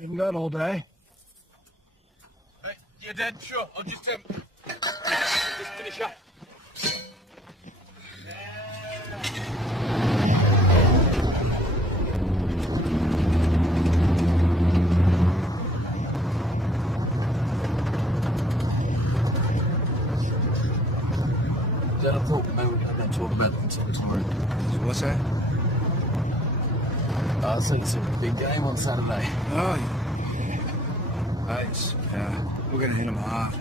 Been gone all day. Hey, yeah, Dad, sure. I'll just finish up. Dad, I thought maybe we could have talk about them tomorrow. What's that? I think it's a big game on Saturday. Oh, yeah. Nice. We're gonna hit them hard.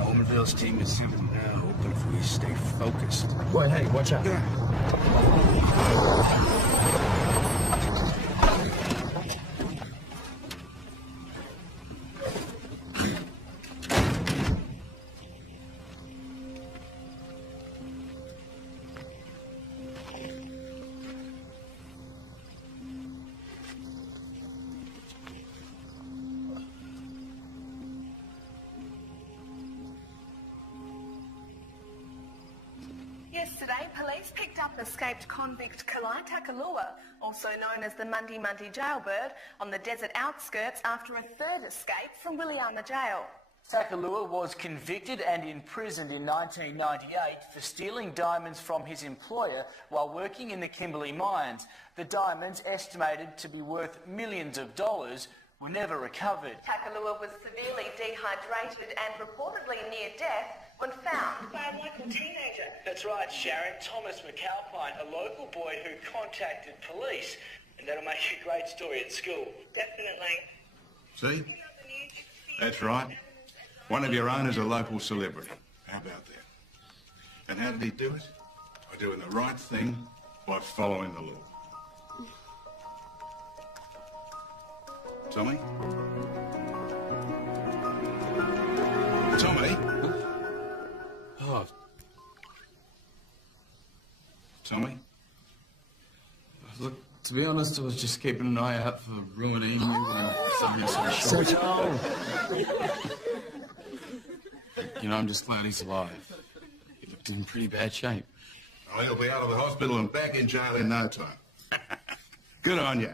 Omenville's team is simply now hoping if we stay focused. Boy, hey, watch out. Yesterday, police picked up escaped convict Kalai Takalua, also known as the Mundi jailbird, on the desert outskirts after a third escape from Williama Jail. Takalua was convicted and imprisoned in 1998 for stealing diamonds from his employer while working in the Kimberley mines. The diamonds, estimated to be worth millions of dollars, were never recovered. Takalua was severely dehydrated and reportedly near death when found by a local teenager. That's right, Sharon. Thomas McAlpine, a local boy who contacted police. And that'll make a great story at school. Definitely. See? That's right. One of your own is a local celebrity. How about that? And how did he do it? doing the right thing by following the law. Tommy? Tommy? Oh, Tommy? look, to be honest, I was just keeping an eye out for ruining you and something sort of short. You know, I'm just glad he's alive. He looked in pretty bad shape. Oh, he'll be out of the hospital and back in jail in no time. Good on you.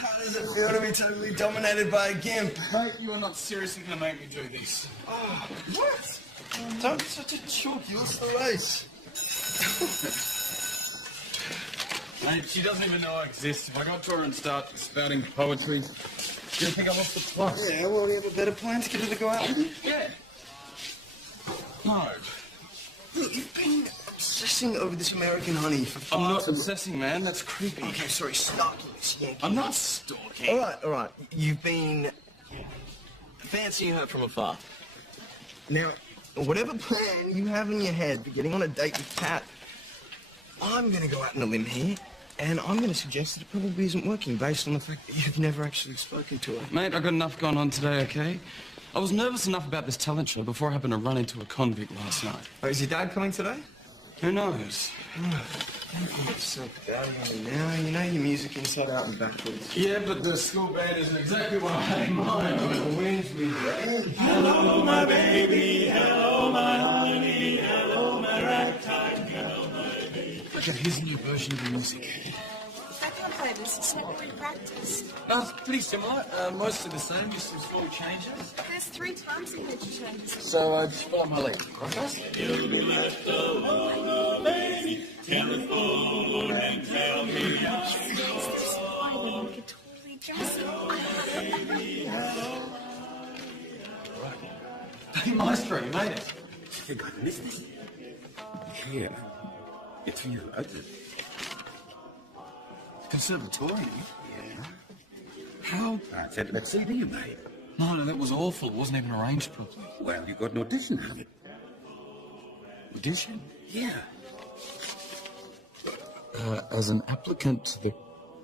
How does it feel to be totally dominated by a gimp? Mate, you are not seriously going to make me do this. Oh, what? Don't be such a chook. You lost the race. Mate, she doesn't even know I exist. If I got to her and start spouting poetry, she'll think I lost the plot. Yeah, well, do you have a better plan to get her to go out? Yeah. No. Look, you've been obsessing over this American honey for 5 I'm not obsessing, man. That's creepy. Okay, sorry, stalking this Yankee. I'm not stalking. All right. You've been fancying her from afar. Now, whatever plan you have in your head for getting on a date with Pat, I'm going to go out on a limb here, and I'm going to suggest that it probably isn't working based on the fact that you've never actually spoken to her. Mate, I got enough going on today, okay? I was nervous enough about this talent show before I happened to run into a convict last night. Oh, is your dad coming today? Who knows? So doubting on me now. You know your music inside out and backwards. Yeah, but the school band isn't exactly what I had in mind. Hello, my baby. Hello, my honey. Hello, my ragtime. Hello, my baby. Look at his new version of the music. I can't play this. It's not really practice. No, it's pretty similar. Mostly the same, just some small changes. There's 3 times in which you change. So just follow my lead. Okay? You'll be left alone, oh, baby. Telephone and tell me how This is why we could totally dress up. Hey, Maestro, you made it. You got business. Here. It's you, ugly. Conservatorium? Yeah. How? I said, let's see, do you, mate? No, that was awful. It wasn't even arranged properly. Well, you got an audition, have you? Audition? Yeah. As an applicant to the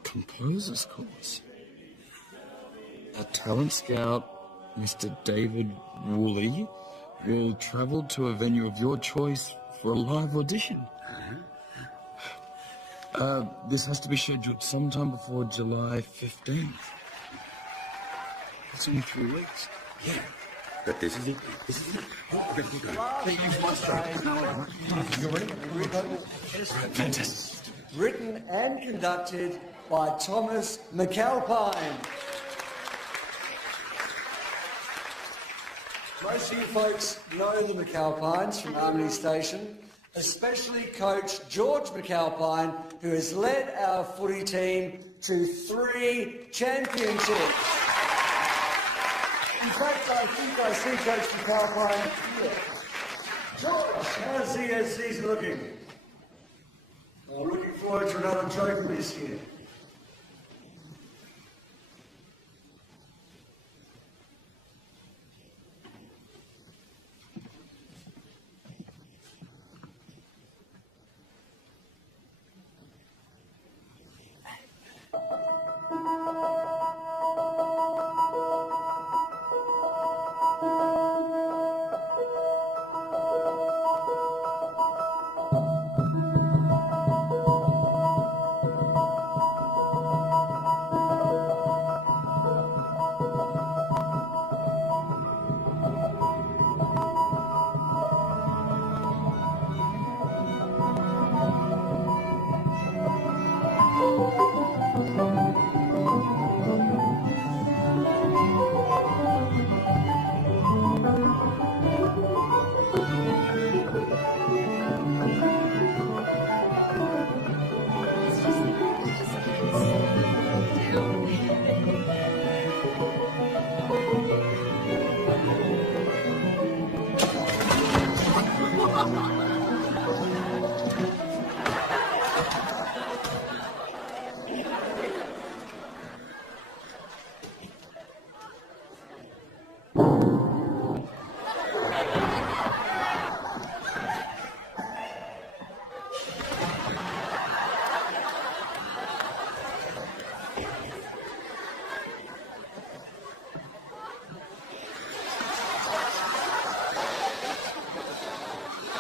composer's course. A talent scout, Mr. David Woolley, will travel to a venue of your choice for a live audition. This has to be scheduled sometime before July 15th. It's only 3 weeks. Yeah. But this is it. This is it. Oh, you go. Fantastic. Written and conducted by Thomas McAlpine. Most of you folks know the McAlpines from Harmony Station, especially coach George McAlpine, who has led our footy team to 3 championships. In fact, I think I see Coach McAlpine here. George, how's the season looking? I'm looking forward to another trophy this year.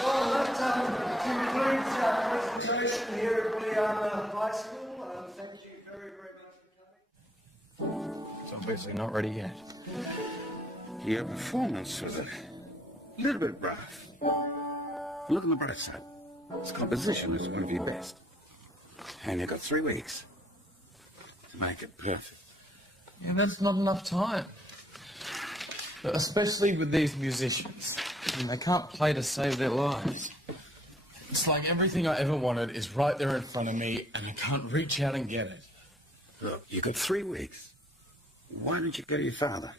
Well, that concludes our presentation here at William High School. Thank you very, very much for coming. It's obviously not ready yet. Your performance was a little bit rough. Look on the bright side. This composition is one of your best. And you've got 3 weeks to make it perfect. Yeah, that's not enough time. Especially with these musicians. I mean, they can't play to save their lives. It's like everything I ever wanted is right there in front of me, and I can't reach out and get it. Look, you've got 3 weeks. Why don't you go to your father?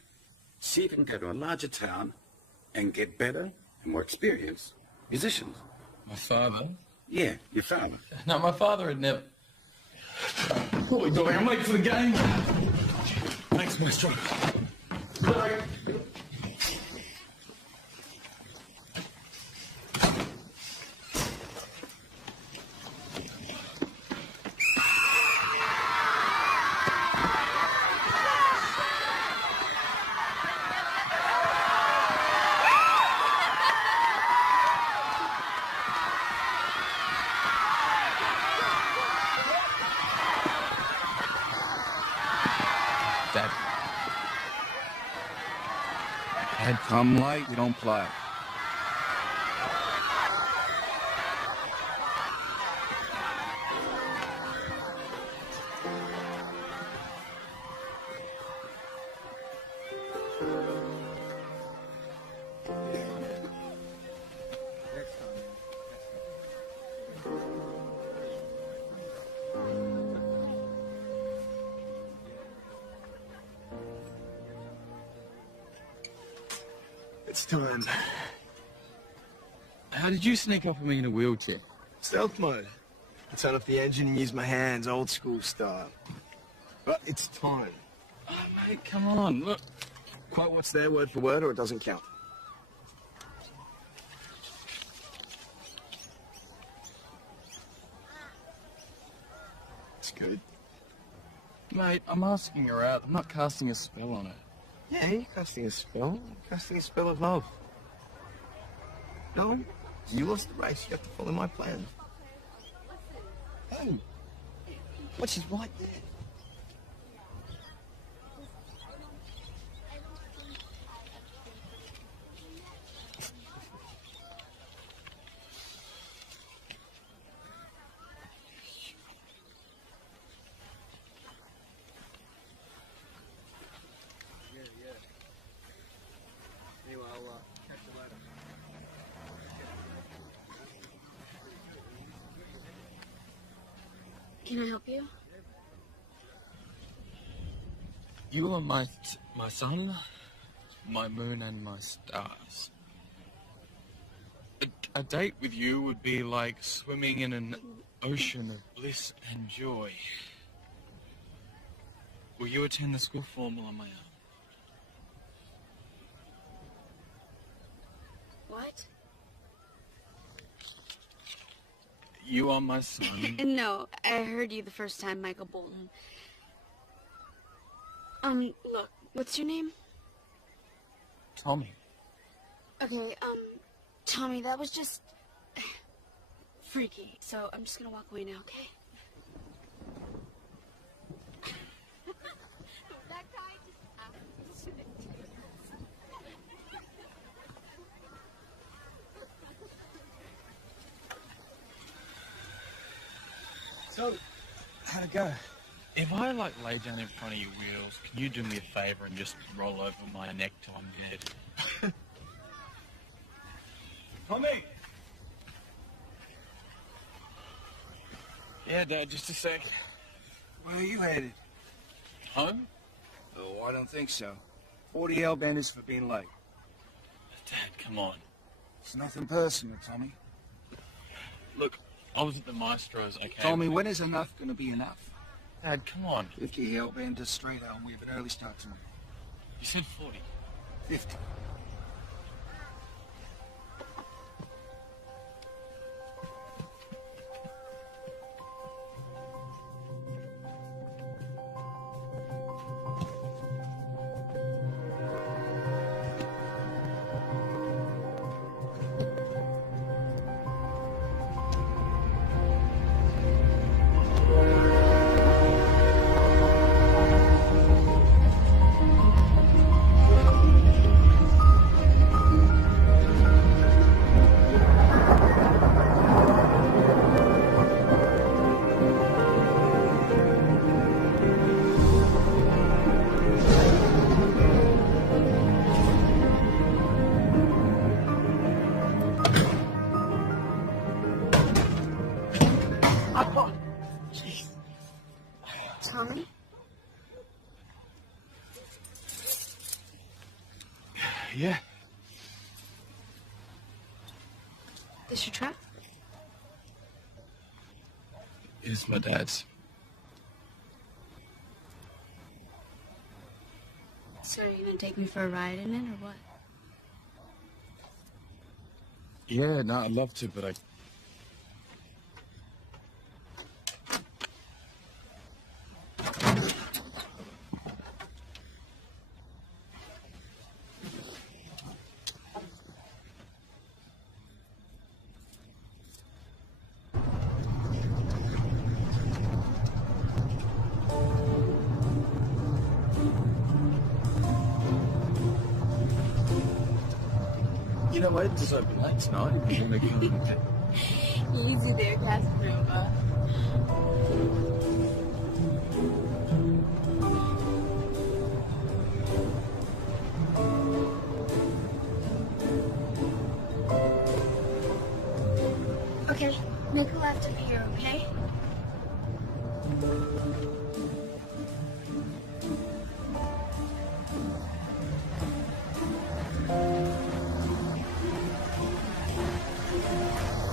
See if you can go to a larger town and get better and more experienced musicians. My father? Yeah, your father. No, my father had never... Holy dog, I'm late for the game. Thanks, Maestro. Sorry. Dad. Dad, come late, we don't play. It's time. How did you sneak up on me in a wheelchair? Stealth mode. I turn off the engine and use my hands, old school style. But it's time. Oh, mate, come on, look. Quote what's there word for word or it doesn't count. It's good. Mate, I'm asking her out. I'm not casting a spell on her. Yeah, you're casting a spell. You're casting a spell of love. No, you lost the race. You have to follow my plan. Oh, what's his right there? Anyway, I'll catch you later. Can I help you? You are my sun, my moon, and my stars. A date with you would be like swimming in an ocean of bliss and joy. Will you attend the school formal on my own? What? You are my son. No, I heard you the first time, Michael Bolton. Look, what's your name? Tommy. Okay, Tommy, that was just freaky, so I'm just gonna walk away now, okay? That guy just So, how'd it go? If I lay down in front of your wheels, can you do me a favor and just roll over my neck till I'm dead? Tommy! Yeah, Dad, just a sec. Where are you headed? Home? Oh, I don't think so. 40 hell benders for being late. Dad, come on. It's nothing personal, Tommy. Look, I was at the Maestro's, okay? Tommy, when is enough going to be enough? Dad, come on. 50 hellbenders straight out. We have an early start tomorrow. You said 40. 50. Tommy? Yeah. This your truck? It's my dad's. So are you gonna take me for a ride in it or what? Yeah, no, I'd love to, but I... You know what? It's open late tonight. If you want to come Easy there, Casanova. Okay, make a left up here, okay?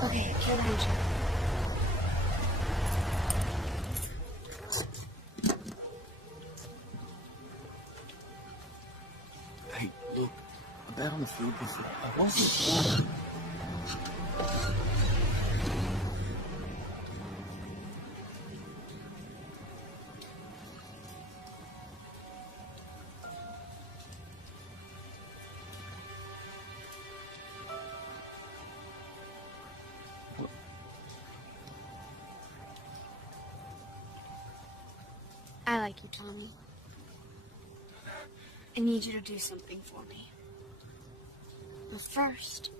Okay, kill the engine. Hey, look, I bet on the food before. I wasn't. I like you, Tommy. I need you to do something for me. But first,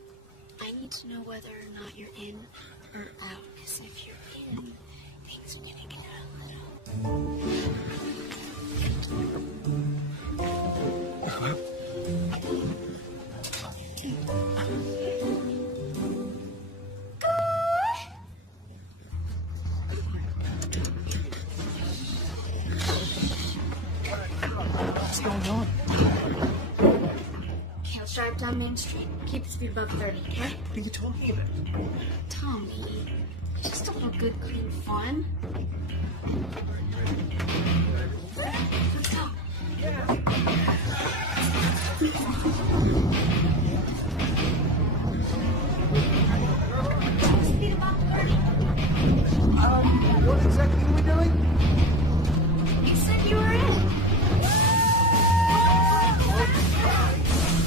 I need to know whether or not you're in or out. Because if you're in, things are gonna get a little... What's going on? Okay, let's drive down Main Street. Keep the speed above 30, okay? What are you talking about? Tommy, just a little good, clean fun. Let's go. Speed above 30. What exactly are we doing? You said you were in.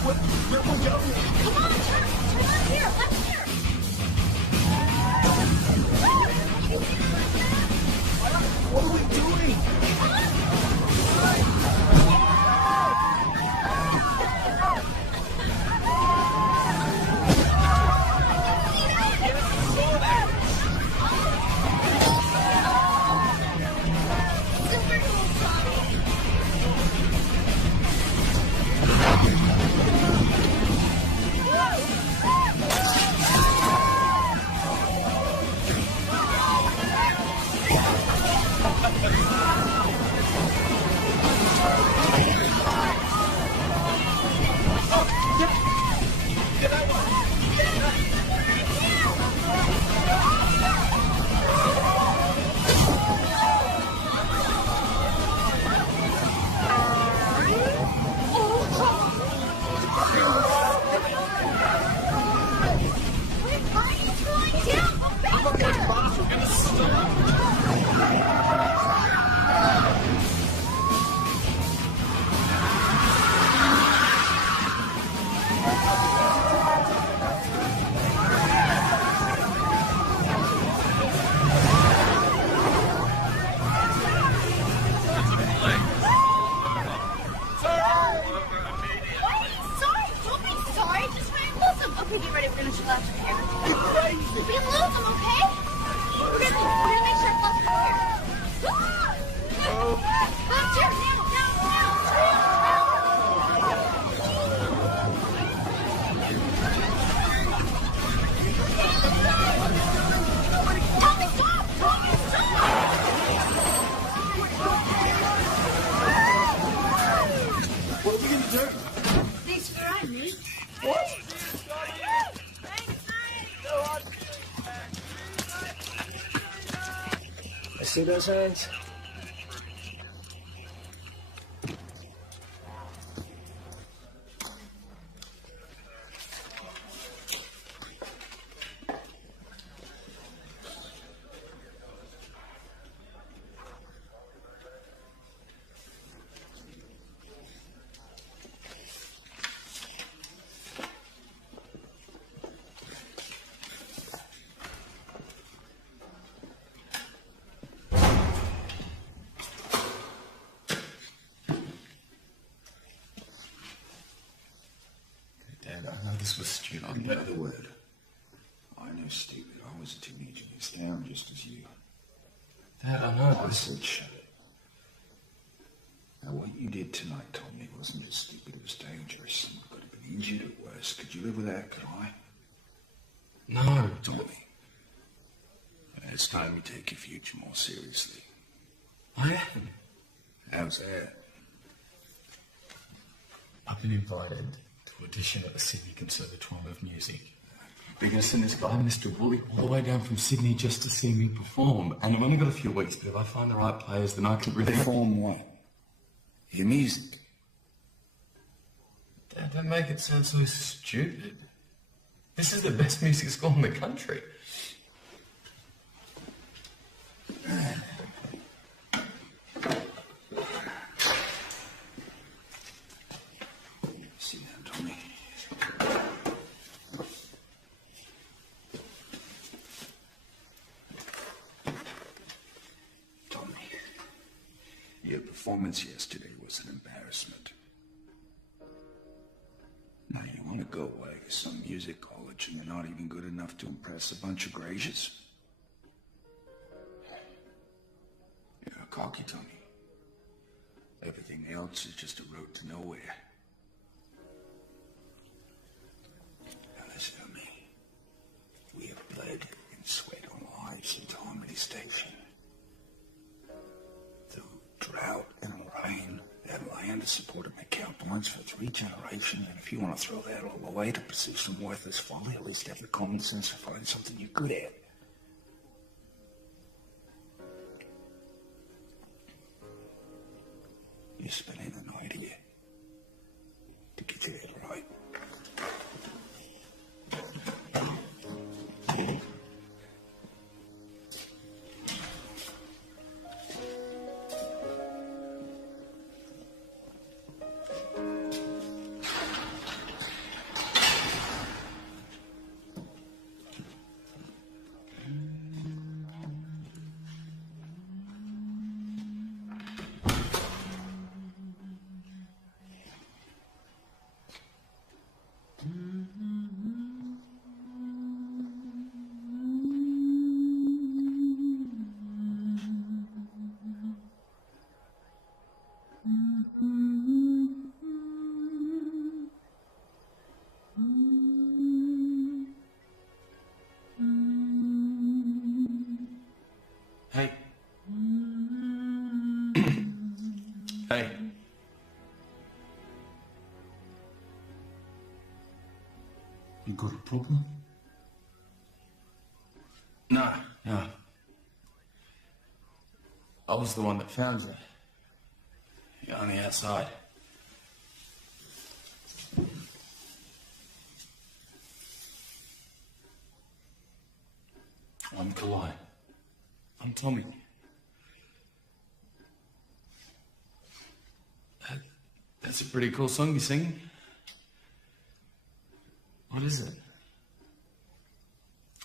Where are we going? Come on, turn here, left here. What are we doing? You're crazy. We can lose them, okay? We're gonna make sure Fluff's clear. Cheers, Tommy, stop! Tommy, stop! What are we gonna do? Thanks for riding me. What? I see those hands. Dad, I know this was stupid. I know the word. I know stupid. I was a teenager this down just as you. Dad, I know I this. said shut it. Now what you did tonight, Tommy, wasn't just stupid, it was dangerous. You could have been injured at worst. Could you live with that, could I? No. Tommy. It's time you take your future more seriously. I am. How's that? I've been invited to audition at the Sydney Conservatoire of Music. They're going to send this guy, Mr. Woolley, all the way down from Sydney just to see me perform. And I've only got a few weeks, but if I find the right players, then I can really... Perform what? Your music. Dad, don't make it sound so stupid. This is the best music school in the country. Sit down, Tommy. Tommy, your performance yesterday was an embarrassment. Now you want to go away to some music college and you're not even good enough to impress a bunch of graziers? You're a cocky, Tommy. Everything else is just a road to nowhere. Now listen to me. We have bled and sweat our lives into Harmony Station. Through drought and rain, that land has supported my cowboys for 3 generations, and if you want to throw that all away to pursue some worthless folly, at least have the common sense to find something you're good at. You're spending the night here to get you there, right? Hey. Hey. You got a problem? No. I was the one that found you. You're on the outside. I'm Kalai. I'm Tommy. That's a pretty cool song you're singing. What is it?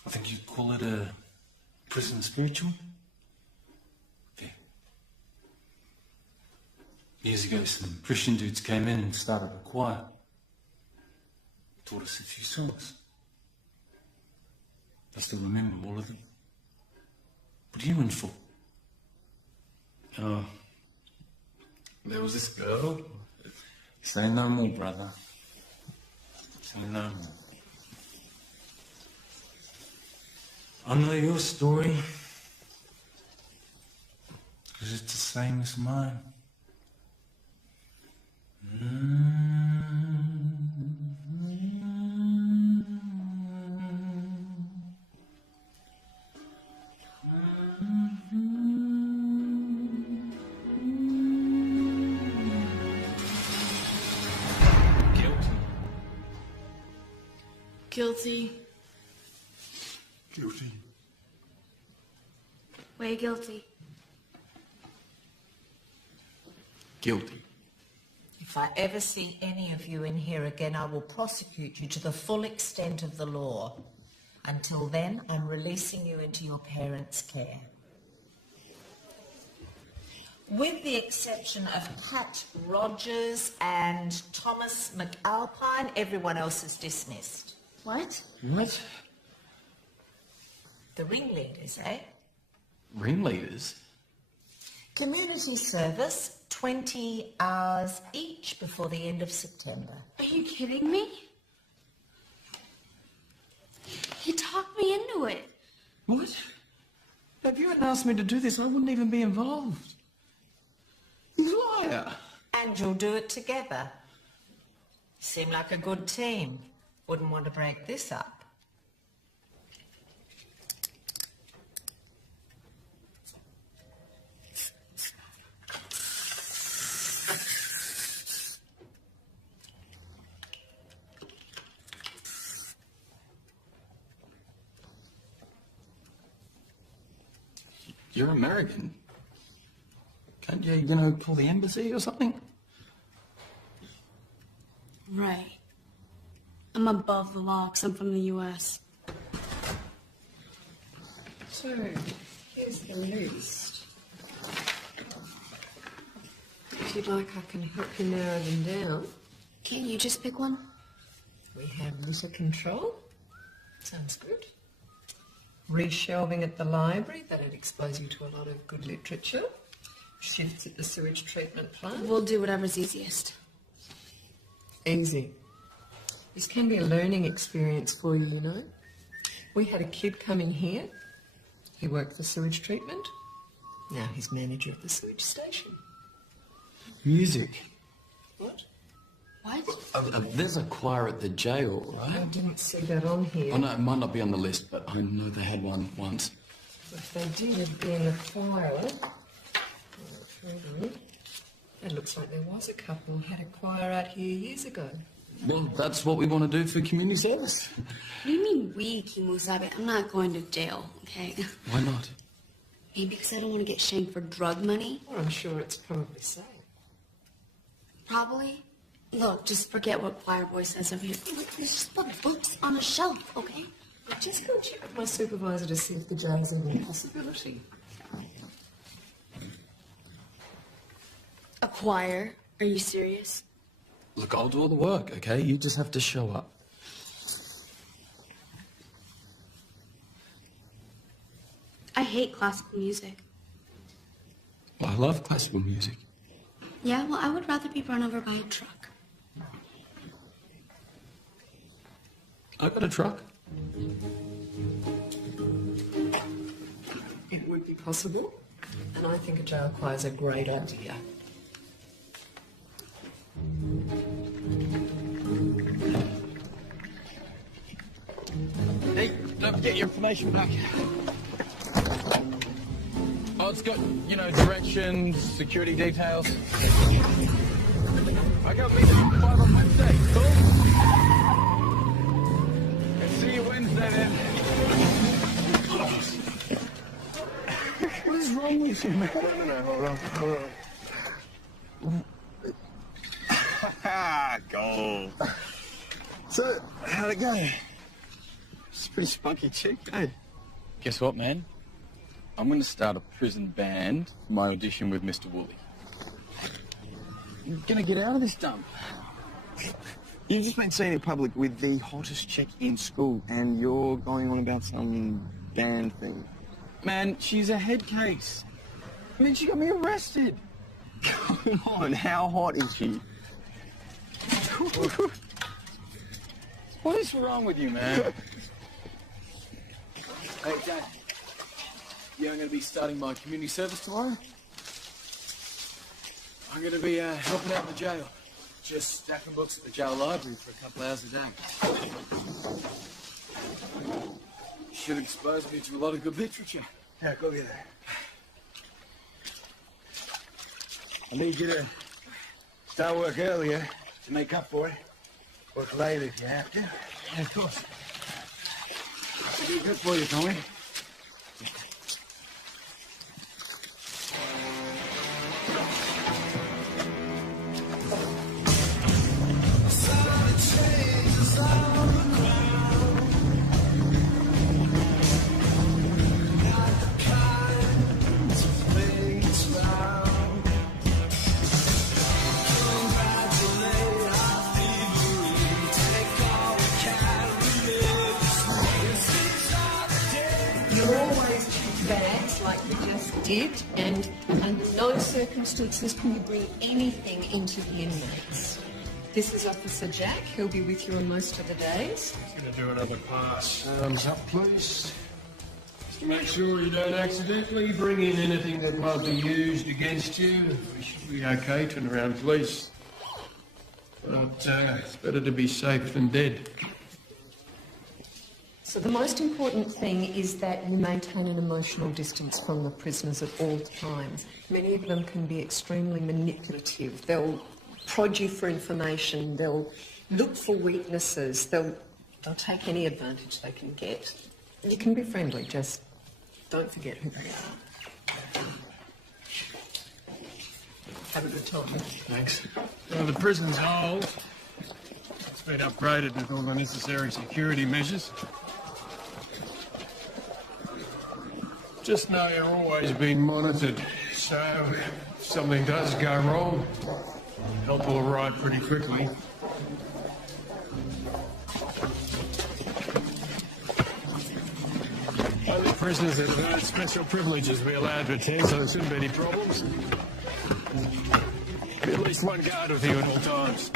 I think you'd call it a prison spiritual. Yeah. Years ago, some Christian dudes came in and started a choir. Taught us a few songs. still remember all of them. What are you in for? Oh. There was this girl. Say no more, brother. Say no more. I know your story. Because it's the same as mine. Guilty. Guilty. Way guilty. Guilty. If I ever see any of you in here again, I will prosecute you to the full extent of the law. Until then, I'm releasing you into your parents' care. With the exception of Pat Rogers and Thomas McAlpine, everyone else is dismissed. What? What? The ringleaders, eh? Ringleaders? Community service, 20 hours each before the end of September. Are you kidding me? He talked me into it. What? If you hadn't asked me to do this, I wouldn't even be involved. He's a liar. And you'll do it together. Seem like a good team. Wouldn't want to break this up. You're American. Can't you, call the embassy or something? Right. I'm above the law because I'm from the U.S. So, here's the list. If you'd like, I can help you narrow them down. Can't you just pick one? We have litter control. Sounds good. Reshelving at the library, that'd expose you to a lot of good literature. Shifts at the sewage treatment plant. We'll do whatever's easiest. Easy. This can be a learning experience for you, you know. We had a kid coming here. He worked for sewage treatment. Now he's manager of the sewage station. Music. What? What? There's a choir at the jail, I right? didn't see that on here. Oh, no, it might not be on the list, but I know they had one once. If they did, it'd be in the choir. It looks like there was a couple who had a choir out here years ago. Well, that's what we want to do for community service. What do you mean we, Kimusabe? I'm not going to jail, okay? Why not? Maybe because I don't want to get shamed for drug money. Well, I'm sure it's probably safe. Probably. Look, just forget what Choir Boy says over here. Look, there's just books on a shelf, okay? I'll just go check with my supervisor to see if the jail's even a possibility. A choir? Are you serious? Look, I'll do all the work, okay? You just have to show up. I hate classical music. Well, I love classical music. Yeah, well, I would rather be run over by a truck. I got a truck. It would be possible, and I think a jail choir's a great idea. Hey, don't forget your information back. Oh, it's got, directions, security details. I got meet at 5 on Wednesday. Cool? And see you Wednesday then. What is wrong with you, man? Hold on. Go. So, how'd it go? It's a pretty spunky chick, eh? Guess what, man? I'm going to start a prison band for my audition with Mr. Woolley. I'm going to get out of this dump. You've just been seen in public with the hottest chick in school, and you're going on about some band thing. Man, she's a head case. I mean, she got me arrested. Come on, how hot is she? What is wrong with you, man? Hey, Dad. Yeah, I'm going to be starting my community service tomorrow. I'm going to be helping out in the jail. Just stacking books at the jail library for a couple hours a day. Should expose me to a lot of good literature. Yeah, go get it. I need you to start work earlier to make up for it. Work later if you have to. Yeah, of course. Good for you, Tommy. And under no circumstances can you bring anything into the inmates. This is Officer Jack. He'll be with you on most of the days. I'm going to do another pass. Arms up, please. Just to make sure you don't accidentally bring in anything that might be used against you. We should be okay, turn around, please. But it's better to be safe than dead. So the most important thing is that you maintain an emotional distance from the prisoners at all times. Many of them can be extremely manipulative. They'll prod you for information. They'll look for weaknesses. They'll take any advantage they can get. You can be friendly, just don't forget who they are. Have a good time. Thanks. Well, the prison's old. It's been upgraded with all the necessary security measures. Just know you're always being monitored, so if something does go wrong, help will arrive pretty quickly. Only prisoners that have earned special privileges will be allowed to attend, so there shouldn't be any problems. Be at least one guard with you at all times.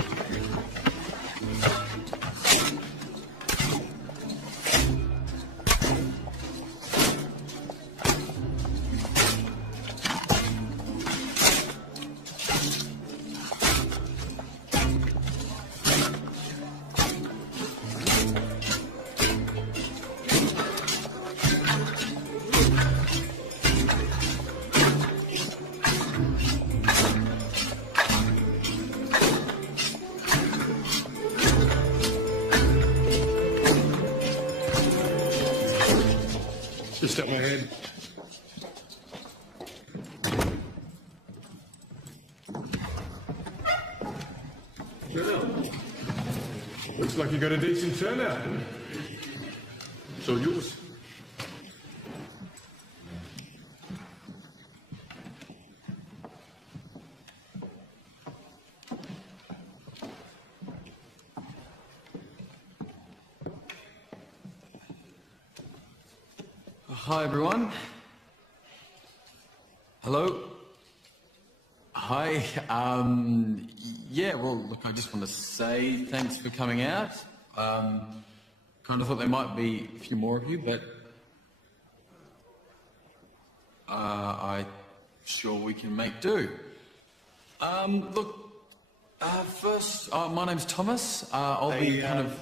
Just up my head. Well, looks like you got a decent turnout. It's all yours. Hi, everyone. Hello. Hi. Yeah, well, look, I just want to say thanks for coming out. Kind of thought there might be a few more of you, but I'm sure we can make do. Look, first, my name's Thomas. I'll be kind of...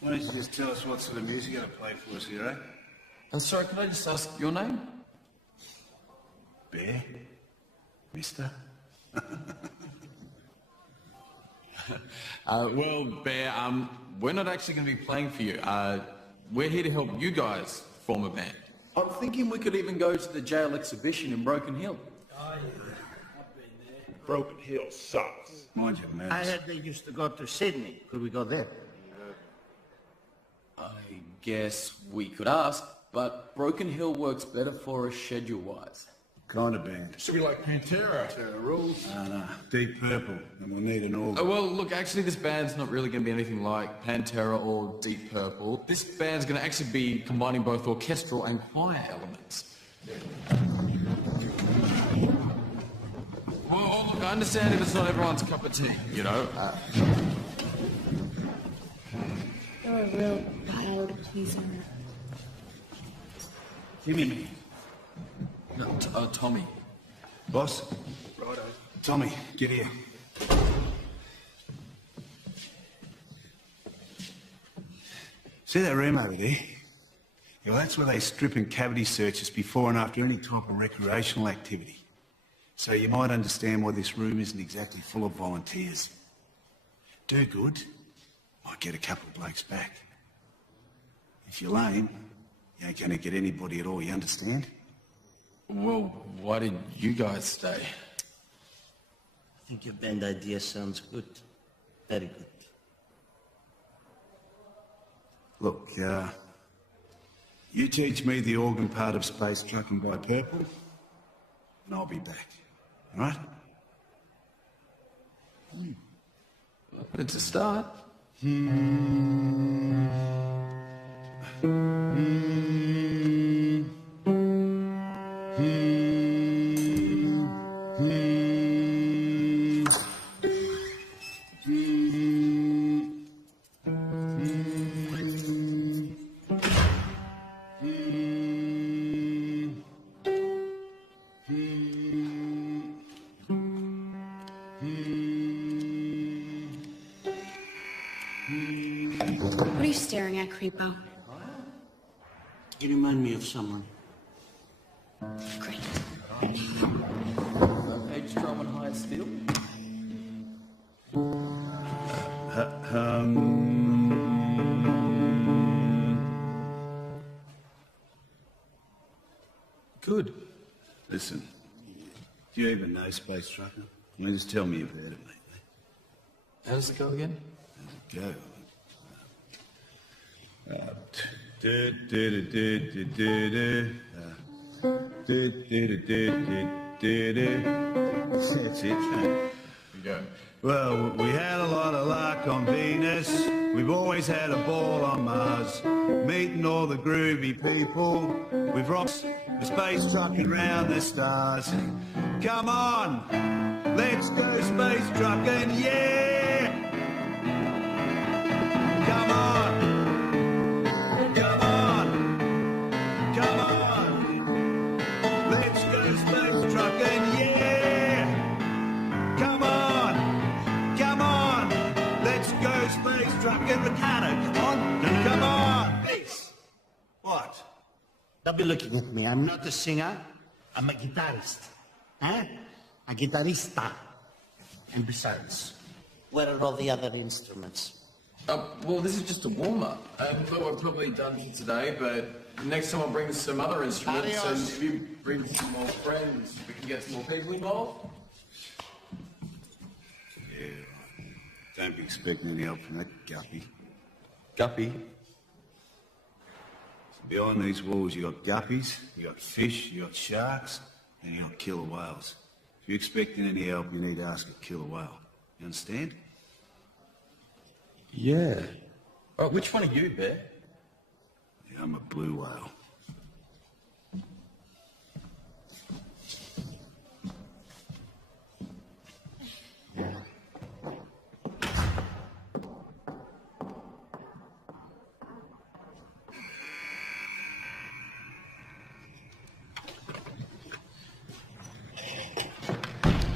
Why don't you just tell us what sort of music you're going to play for us here, eh? I'm sorry, can I just ask your name? Bear? Mister? Well, Bear, we're not actually going to be playing for you. We're here to help you guys form a band. I'm thinking we could even go to the jail exhibition in Broken Hill. Oh, yeah. I've been there. Broken Hill sucks. Mind your manners. I heard they used to go to Sydney. Could we go there? I guess we could ask, but Broken Hill works better for us schedule-wise. kind of band? Should be like Pantera. Pantera rules. No. Deep Purple, and we'll need an organ. Oh, well, look, actually, this band's not really going to be anything like Pantera or Deep Purple. This band's going to actually be combining both orchestral and choir elements. Well, look, I understand if it's not everyone's cup of tea, you know. You're a real crowd pleaser. Jimmy. No, Tommy. Boss? Righto. Tommy, get here. See that room over there? Yeah, well, that's where they strip and cavity search us before and after any type of recreational activity. So you might understand why this room isn't exactly full of volunteers. Do good, might get a couple of blokes back. If you're lame, you ain't gonna get anybody at all, you understand? Well, why did you guys stay? I think your band idea sounds good. Very good. Look, you teach me the organ part of space trucking by purple, and I'll be back. All right? It's a start. What are you staring at, creepo? You remind me of someone. Great. Page drum and high steel. Good. Listen, do you even know Space Trucker? I mean, just tell me you've heard of me. How does it go again? Go. That's it. Go. Well, we had a lot of luck on Venus. We've always had a ball on Mars. Meeting all the groovy people. We've rocked the space trucking round the stars. Come on, let's go space trucking, yeah! Come on! Come on! Come on! Let's go space trucking, yeah! Come on! Come on! Let's go space trucking, Ricardo, come on! Come on! Peace! What? Don't be looking at me. I'm not a singer. I'm a guitarist. Huh? A guitarista. And besides, where are all the other instruments? Well, this is just a warm-up. Well, we're probably done for today, but next time I'll bring some other instruments, Adios. and if you bring some more friends, we can get some more people involved. Yeah, don't be expecting any help from that guppy. Guppy? Behind these walls, you got guppies, you got fish, you got sharks, and you got killer whales. If you're expecting any help, you need to ask a killer whale. You understand? Yeah. Oh, which one are you, Bear? Yeah, I'm a blue whale.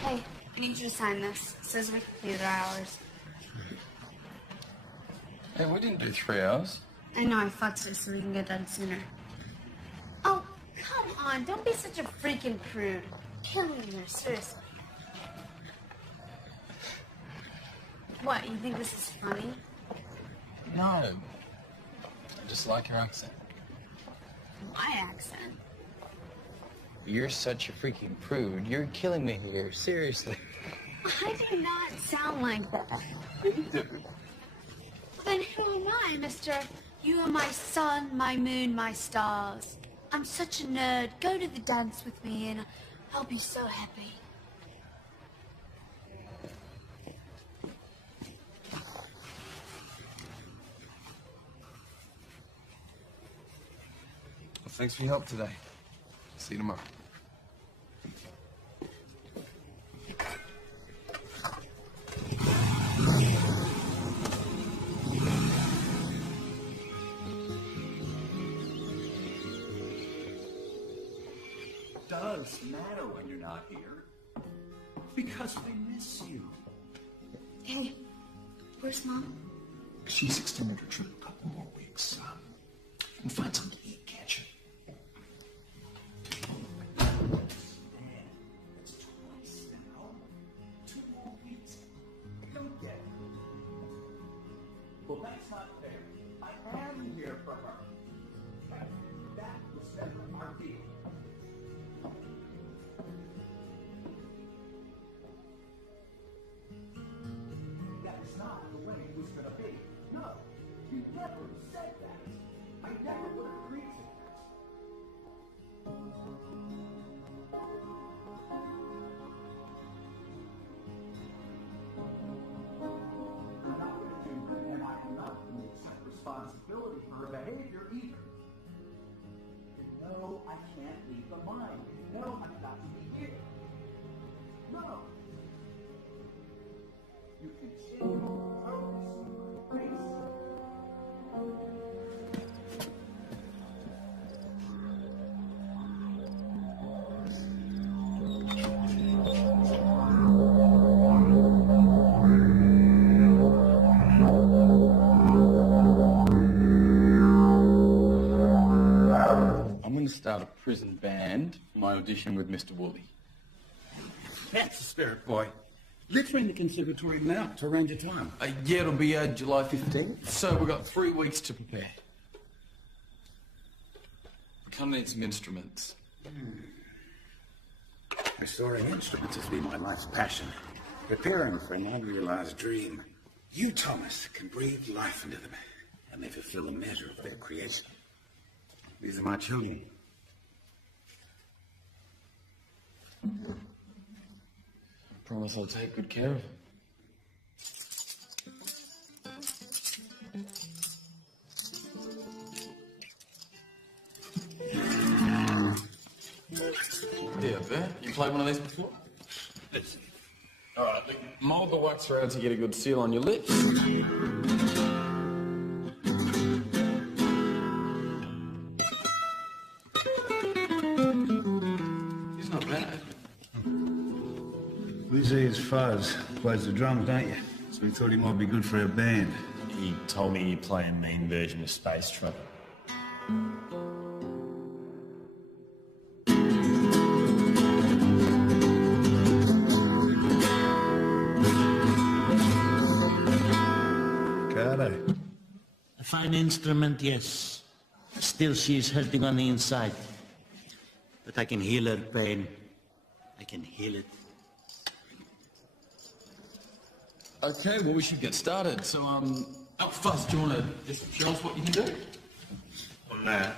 Hey, I need you to sign this. It says we completed our hours. Hey, we didn't do 3 hours. I know, I thought so we can get done sooner. Oh, come on, don't be such a freaking prude. Killing me, seriously. What, you think this is funny? No. I just like your accent. My accent. You're such a freaking prude. You're killing me here. Seriously. I do not sound like that. You do. Then who am I, mister? You are my sun, my moon, my stars. I'm such a nerd. Go to the dance with me and I'll be so happy. Well, thanks for your help today. See you tomorrow. It does matter when you're not here. Because they miss you. Hey, where's Mom? She's extended her trip a couple more weeks. And find something to eat, can't you? It's twice now. 2 more weeks. Don't get it. Well, that's not fair. I am here for her. That was never our deal. That is not the way it was going to be. No, you never said that. I never would have agreed to that. I'm not going to do that, and I am not going to accept responsibility for her behavior either. No, I can't leave the mine. No, I've got to be here. No. You continue to throw this in my face. I'm going to start a prison band for my audition with Mr. Woolley. That's the spirit, boy. Let's ring the conservatory now to arrange a time. Yeah, it'll be July 15th. So we've got 3 weeks to prepare. We kind of need some instruments. Restoring instruments has been my life's passion. Preparing for an unrealized dream. You, Thomas, can breathe life into them, and they fulfill the measure of their creation. These are my children. I promise I'll take good care of them. Yeah, there. You played one of these before? Let's see. All right, look, mold the wax around to get a good seal on your lips. He's not bad. Lizzie's Fuzz plays the drums, don't you? So we thought he might be good for a band. He told me you play a mean version of Space Trucker. Ricardo. A fine instrument, yes. Still, she is hurting on the inside. But I can heal her pain. I can heal it. Okay, well, we should get started. So, Fuzz, do you want to just show us what you can do? On that.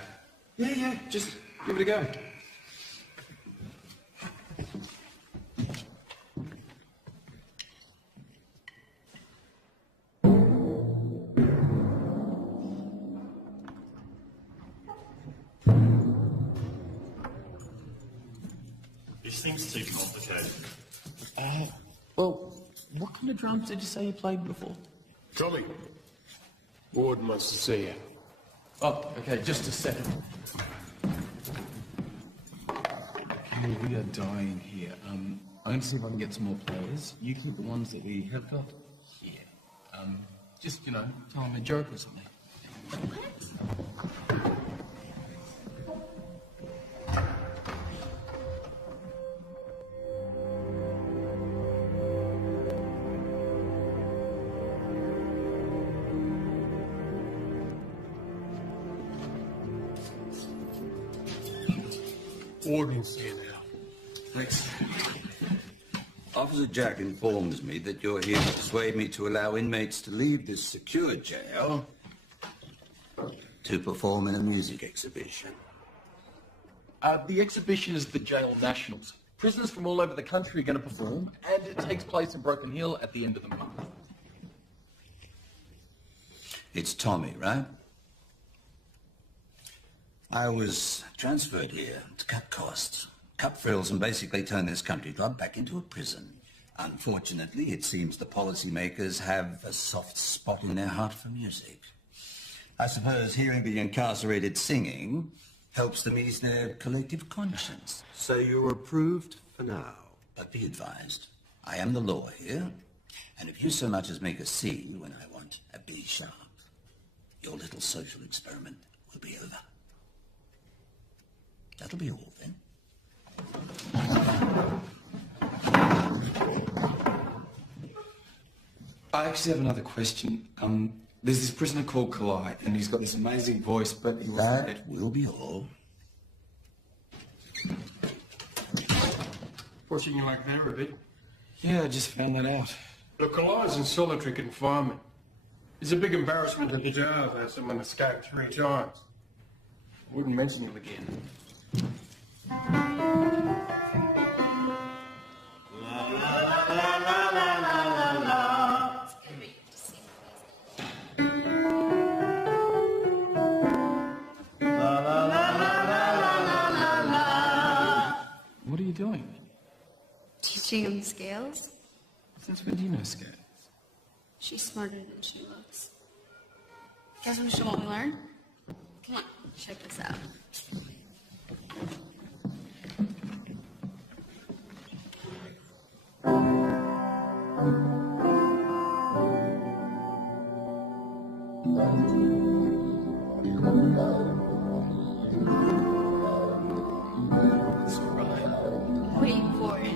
Yeah, just give it a go. This thing's too complicated. Well, what kind of drums did you say you played before? Tommy, Warden wants to see you. Oh, okay, just a second. Okay, we are dying here. I'm going to see if I can get some more players. You keep the ones that we have got here. Just, tell them a joke or something. Warden's here now. Thanks. Officer Jack informs me that you're here to persuade me to allow inmates to leave this secure jail to perform in a music exhibition. The exhibition is the jail nationals. Prisoners from all over the country are going to perform, and it takes place in Broken Hill at the end of the month. It's Tommy, right? I was transferred here to cut costs, cut frills, and basically turn this country club back into a prison. Unfortunately, it seems the policymakers have a soft spot in their heart for music. I suppose hearing the incarcerated singing helps them ease their collective conscience. So you're approved for now? But be advised, I am the law here, and if you so much as make a C when I want a B sharp, your little social experiment will be over. That'll be all then. I actually have another question. There's this prisoner called Kalai, and he's got this amazing voice, but he wasn't... That will be all. Pushing you like that a bit. Yeah, I just found that out. Look, Eli's in solitary confinement. It's a big embarrassment that the jail has someone escape 3 times. Wouldn't mention him again. What are you doing? Teaching him scales. Since when do you know scales? She's smarter than she looks. Guess what we want we learn? Come on, check this out. Wait for it.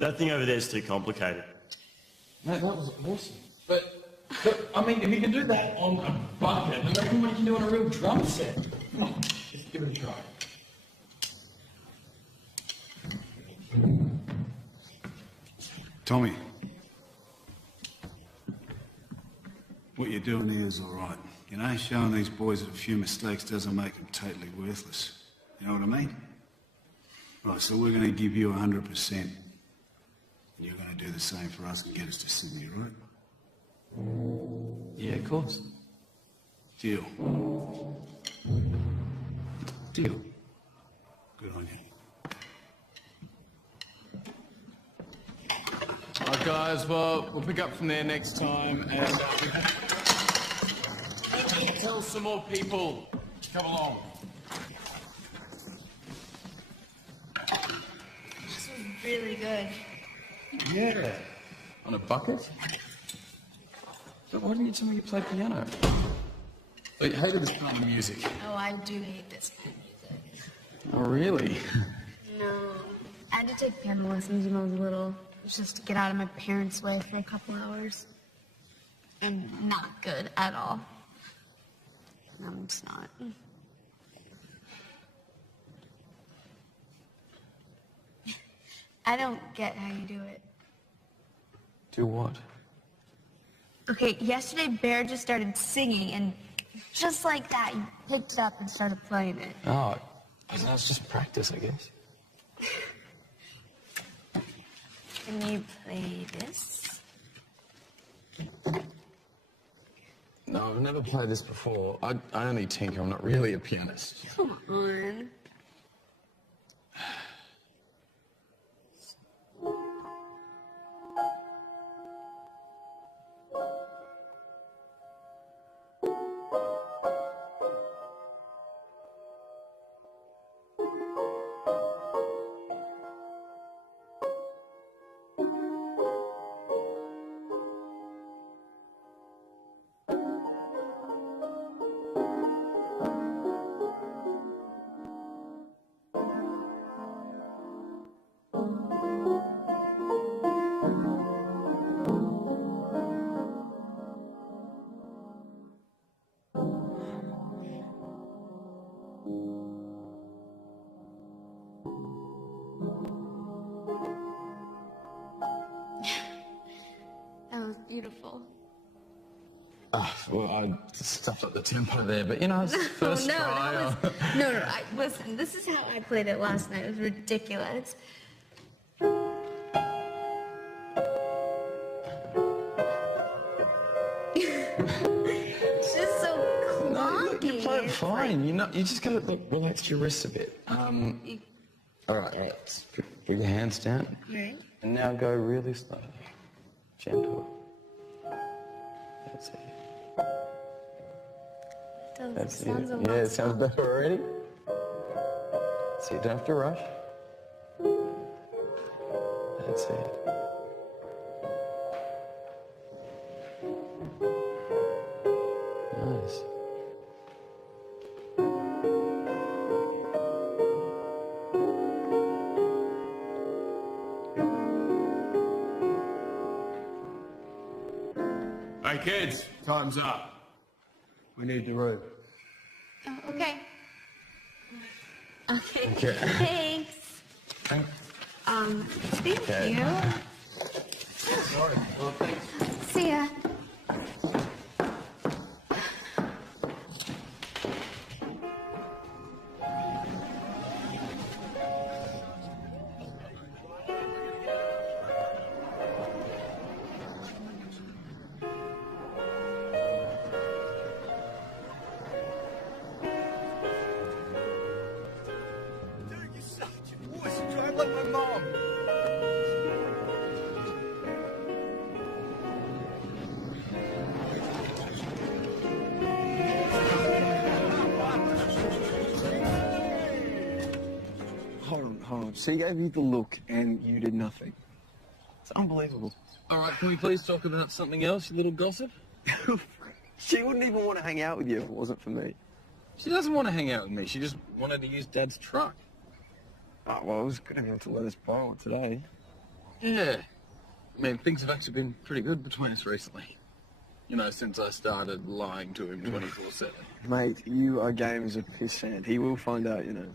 That thing over there is too complicated. Mate, that was awesome. But, I mean, if you can do that on a bucket, imagine what you can do on a real drum set. Come on, just give it a try. Tommy, what you're doing here is all right. You know, showing these boys that a few mistakes doesn't make them totally worthless. You know what I mean? Right, so we're going to give you 100%. And you're going to do the same for us and get us to Sydney, right? Yeah, of course. Deal. Deal. Good on you. All right, guys, well, we'll pick up from there next time, and tell some more people to come along. This was really good. Yeah. On a bucket? So why didn't you tell me you played piano? Oh, you hated this kind of music. Oh, I do hate this kind of music. Oh, really? No. I had to take piano lessons when I was little, just to get out of my parents' way for a couple hours. And not good at all. No, it's not. I don't get how you do it. Do what? Okay, yesterday Bear just started singing, and just like that, he picked it up and started playing it. Oh, that's just practice, I guess. Can you play this? No, I've never played this before. I only tinker. I'm not really a pianist. Come on. That was beautiful. Well, I stuffed up the tempo there, but you know, it's first try. No, listen, this is how I played it last night. It was ridiculous. It's just so clunky. You play it fine. You just gotta relax your wrists a bit. All right. Put your hands down. Right. And now go really slowly. Gentle. That's it. That's it. Yeah, it sounds better already. See, you don't have to rush. That's it. Nice. Hey, kids, time's up. We need the room. Oh, okay. Okay. Okay. Thanks. Thank Okay. you. Sorry. Well, thanks. See ya. Hold on. She gave you the look and you did nothing. It's unbelievable. All right, can we please talk about something else, you little gossip? She wouldn't even want to hang out with you if it wasn't for me. She doesn't want to hang out with me. She just wanted to use Dad's truck. Oh, well, it was good of him to let us borrow it today. Yeah. I mean, things have actually been pretty good between us recently. You know, since I started lying to him 24/7. Mate, you are game as a piss sand. He will find out, you know.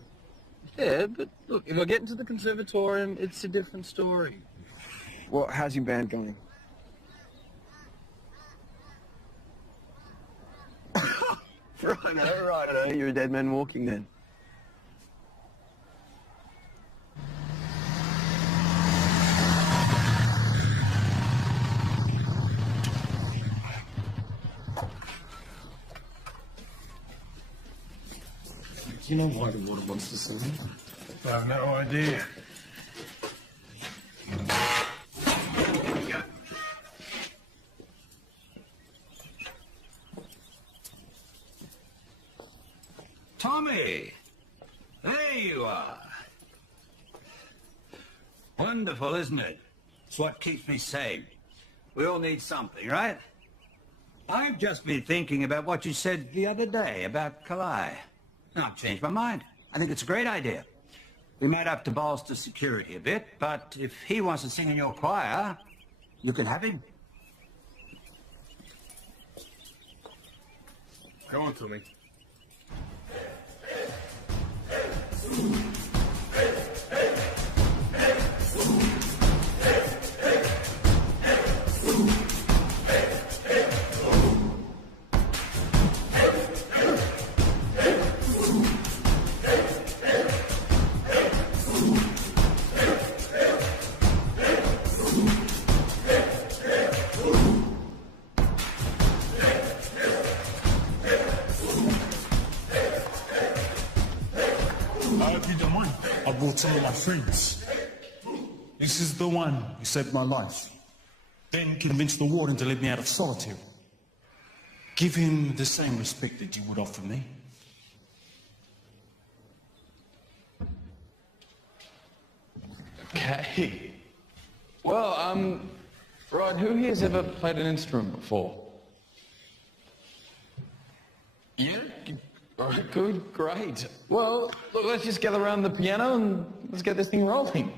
Yeah, but look, if I get into the conservatorium, it's a different story. Well, how's your band going? Righto. You're a dead man walking then. Do you know why the water wants to sing? I have no idea. Tommy! There you are. Wonderful, isn't it? It's what keeps me sane. We all need something, right? I've just been thinking about what you said the other day about Kalai. And I've changed my mind. I think it's a great idea. We might have to bolster security a bit, but if he wants to sing in your choir, you can have him. Go on, Tommy. If you don't mind, I will tell my friends. This is the one who saved my life. Then convince the warden to let me out of solitary. Give him the same respect that you would offer me. Okay. Well, Rod, who here's ever played an instrument before? Yeah? All right, good, great. Well, look, let's just gather around the piano and let's get this thing rolling.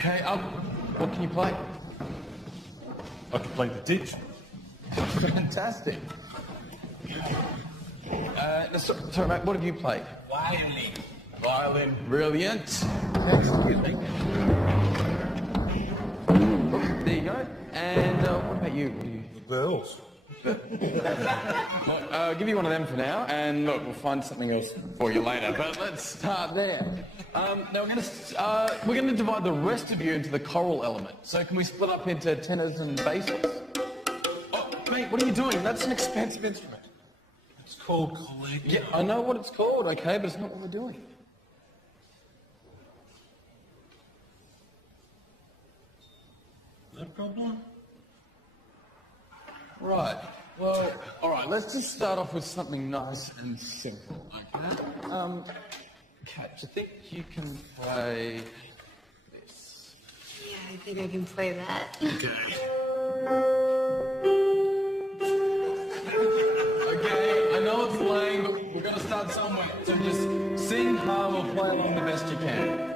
Okay, what can you play? I can play the ditch. Fantastic. Sorry, mate, what have you played? Violin. Violin. Brilliant. Excellent. There you go. And what about you? What do you... The girls. Look, I'll give you one of them for now, and look, we'll find something else for you later. But let's start there. Now we're going to divide the rest of you into the choral element. So can we split up into tenors and basses? Oh, mate, what are you doing? That's an expensive instrument. It's called collector. Yeah, I know what it's called, okay, but it's not what we're doing. No problem. Right. Well, all right, let's just start off with something nice and simple, okay? Kat, do you think you can play this? Yeah, I think I can play that. Okay. Okay, I know it's lame, but we're going to start somewhere. So just sing, hum, or play along the best you can.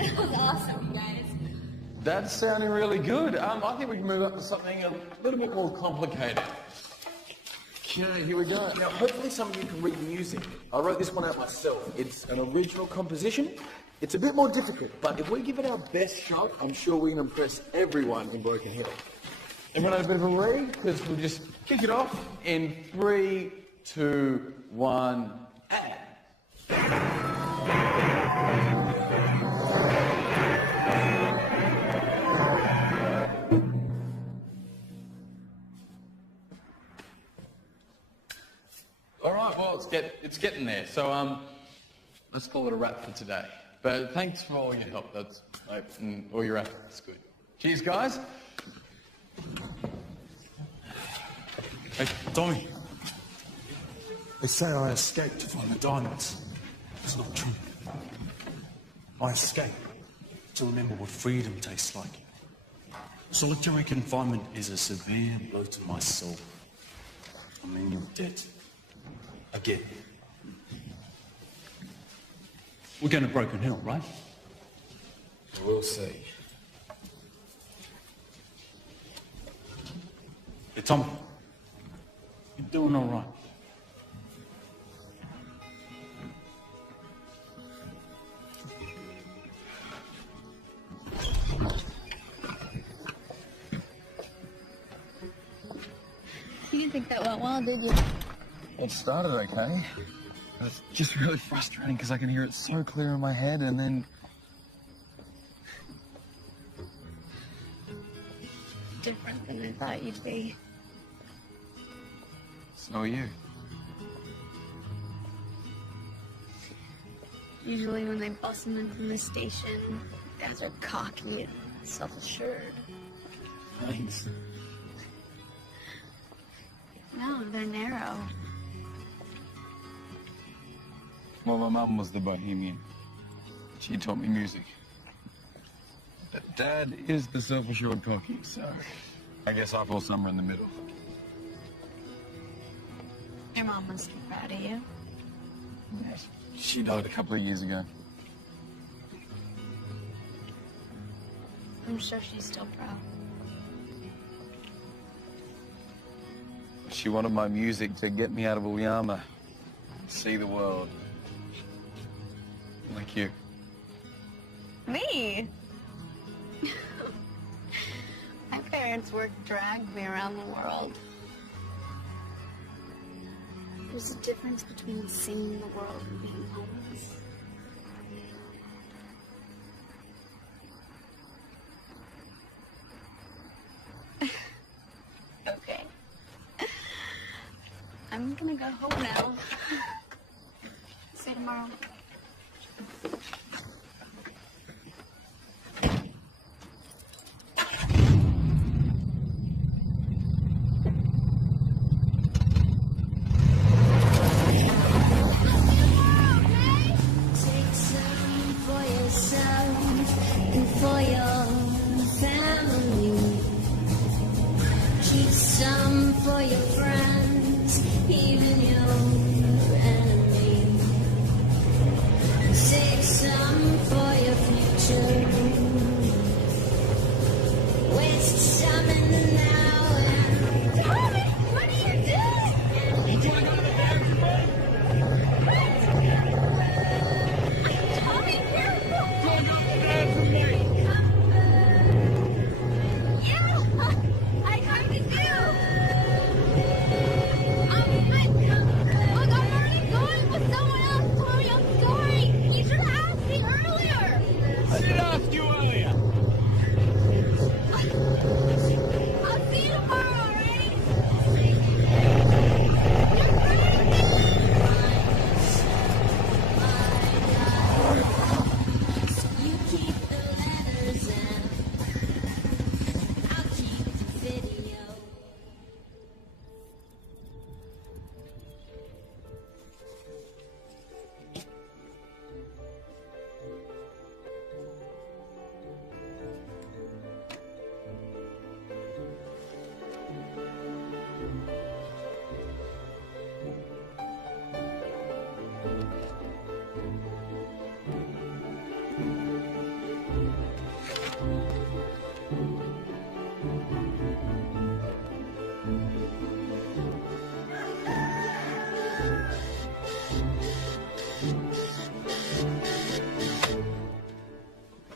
That was awesome, you guys. That's sounding really good. I think we can move up to something a little bit more complicated. Okay, here we go. Now, hopefully some of you can read music. I wrote this one out myself. It's an original composition. It's a bit more difficult, but if we give it our best shot, I'm sure we can impress everyone in Broken Hill. Everyone have a bit of a read? Because we'll just kick it off in 3, 2, 1, and... All right, well, it's getting there. So let's call it a wrap for today. But thanks for all your help. And all your effort. That's good. Cheers, guys. Hey, Tommy. They say I escaped to find the diamonds. It's not true. I escaped to remember what freedom tastes like. Solitary confinement is a severe blow to my soul. I mean, you're dead. Again. We're going to Broken Hill, right? We'll see. Hey, Tommy. You're doing all right. You didn't think that went well, did you? It started okay. It's just really frustrating because I can hear it so clear in my head and then... Different than I thought you'd be. So are you. Usually when they bust them in from the station, guys are cocky and self-assured. Thanks. No, they're narrow. Well, my mum was the bohemian. She taught me music. But Dad is the self-assured cocky, so I guess I fall somewhere in the middle. Your mom must be proud of you. Yes. She died a couple of years ago. I'm sure she's still proud. She wanted my music to get me out of Ullama, see the world. Like you. Me? My parents' work dragged me around the world. There's a difference between seeing the world and being homeless. Okay. I'm gonna go home now. See you tomorrow. Take some for yourself and for your family. Keep some for your friends, even your enemies. Take some for your future. Waste some in the now and Tommy, what are you doing? Tommy, careful! Look up the dad for me! Yeah, I kind of do. Look, I'm already going with someone else, Tommy. I'm sorry. You should have asked me earlier. I did ask you earlier. I'll see you tomorrow, alright? You keep the letters and I'll keep the video.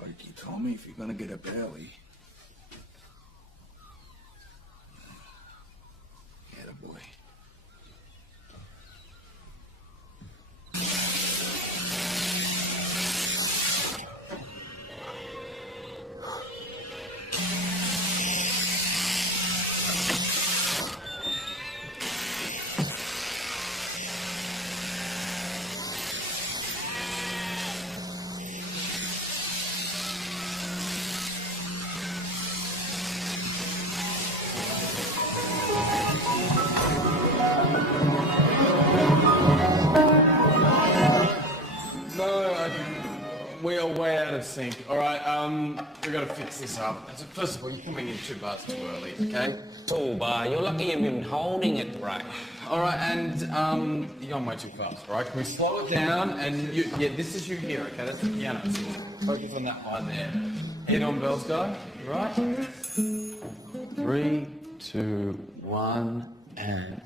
Like you told me, if you're gonna get up early. Yeah, boy. No, we are way out of sync. All right, we gotta fix this up. So first of all, you're coming in 2 bars too early, okay? 2 bar, you're lucky you've been holding it right. All right, and you're going way too fast. All right, can we slow it down? And yeah, this is you here, okay? That's the piano. So focus on that line there. Head on, bells go. You right? 3, 2, 1, and.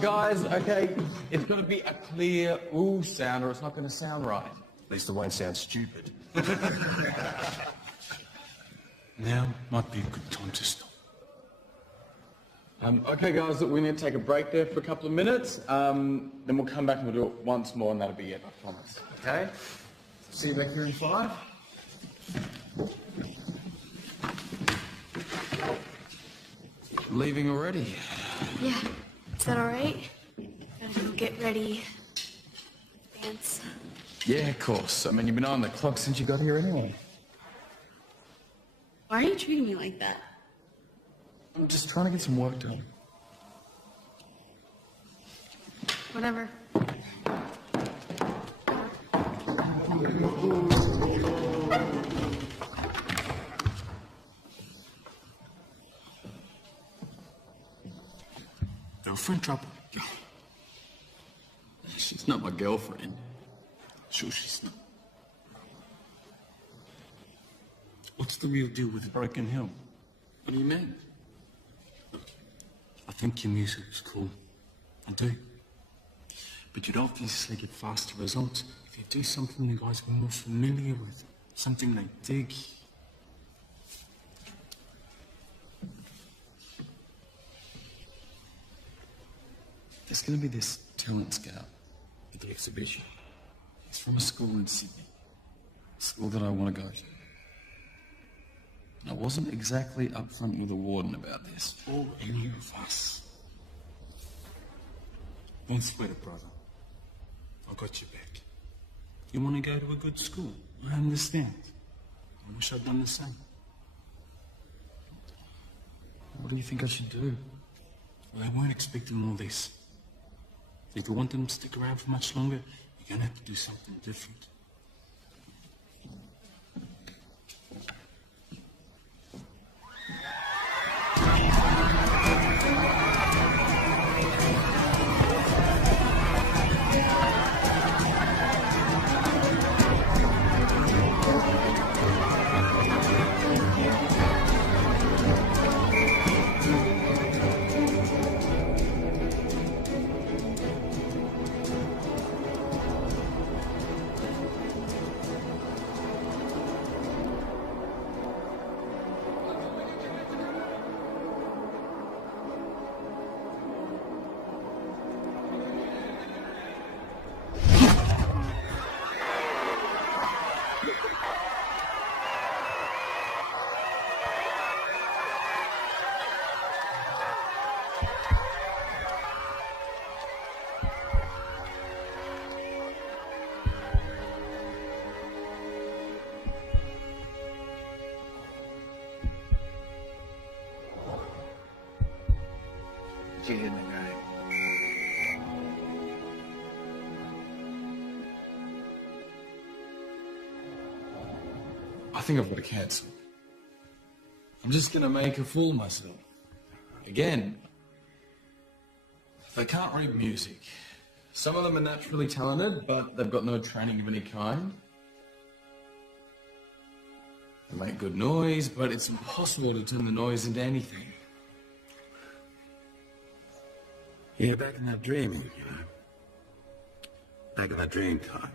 guys, okay, it's got to be a clear ooh sound or it's not going to sound right. At least it won't sound stupid. Now might be a good time to stop. Okay, guys, look, we need to take a break there for a couple of minutes. Then we'll come back and we'll do it once more, and that'll be it, I promise. Okay? See you back here in 5. Leaving already? Yeah. Is that alright? Gotta go get ready. Dance. Yeah, of course. I mean, you've been on the clock since you got here anyway. Why are you treating me like that? I'm just trying to get some work done. Whatever. Girlfriend trouble? She's not my girlfriend. Sure she's not. What's the real deal with Broken Hill? What do you mean? I think your music is cool. I do. But you'd obviously get faster results if you do something you guys are more familiar with. Something they dig. There's going to be this talent scout at the exhibition. He's from a school in Sydney. A school that I want to go to. And I wasn't exactly upfront with the warden about this. Or any of us. Don't sweat it, brother. I got your back. You want to go to a good school? I understand. I wish I'd done the same. What do you think I should do? Well, they weren't expecting all this. If you want them to stick around for much longer, you're going to have to do something different. Did you hear me right? I think I've got to cancel. I'm just going to make a fool of myself. Again. They can't read music. Some of them are naturally talented, but they've got no training of any kind. They make good noise, but it's impossible to turn the noise into anything. Yeah, back in that dreaming, you know. Back in that dream time.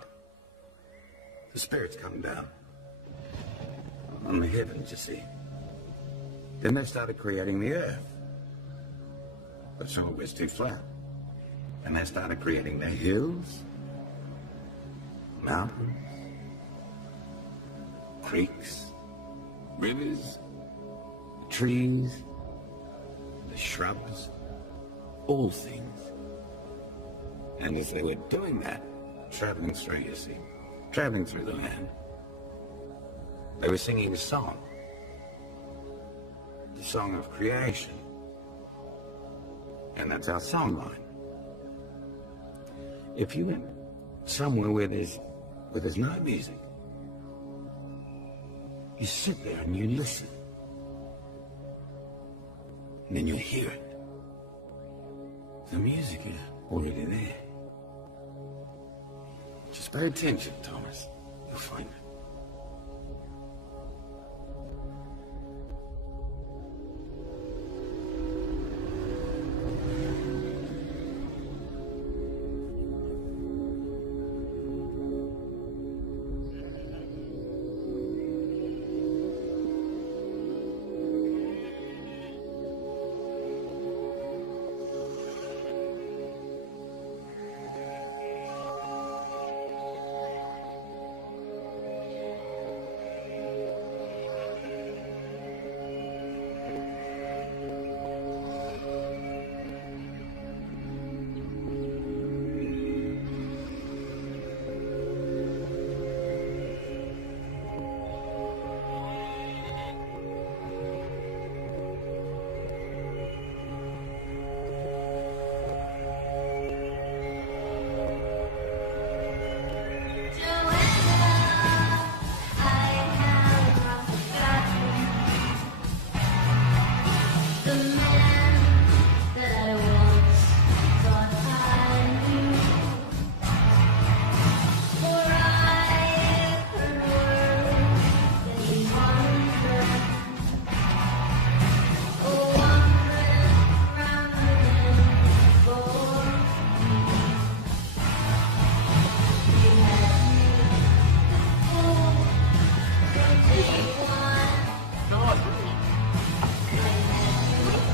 The spirits come down. On the heavens, you see. Then they started creating the earth. But some of it's too flat. And they started creating the hills, mountains, creeks, rivers, trees, the shrubs, all things. And as they were doing that, traveling through, you see, traveling through the land, they were singing a song. The song of creation. And that's our song line. If you went somewhere where there's no music, you sit there and you listen. And then you hear it. The music is already there. Just pay attention, Thomas. You'll find it.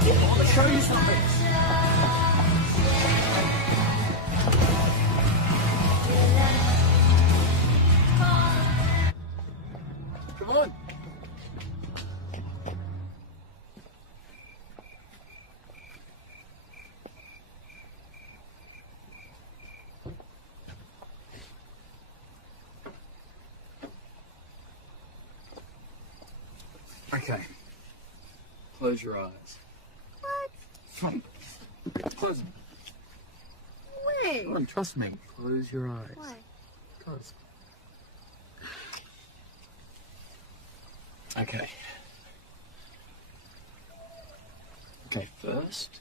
I want to show you something. Come on. Okay. Close your eyes. What? Close them. Wait. Come on, trust me. Close your eyes. Why? Close. Okay. Okay, first,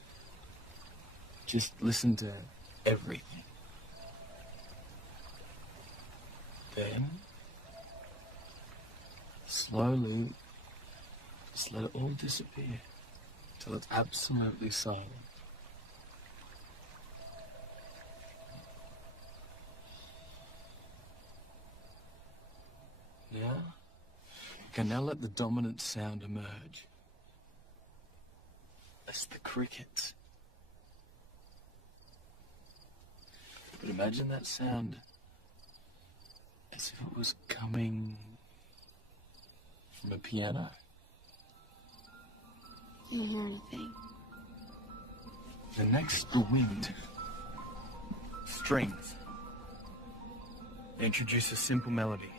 just listen to everything. Then, slowly, just let it all disappear till it's absolutely silent. Yeah? Okay, now let the dominant sound emerge. That's the crickets. But imagine that sound as if it was coming from a piano. I don't hear anything. The next, the wind. Strings. Introduce a simple melody.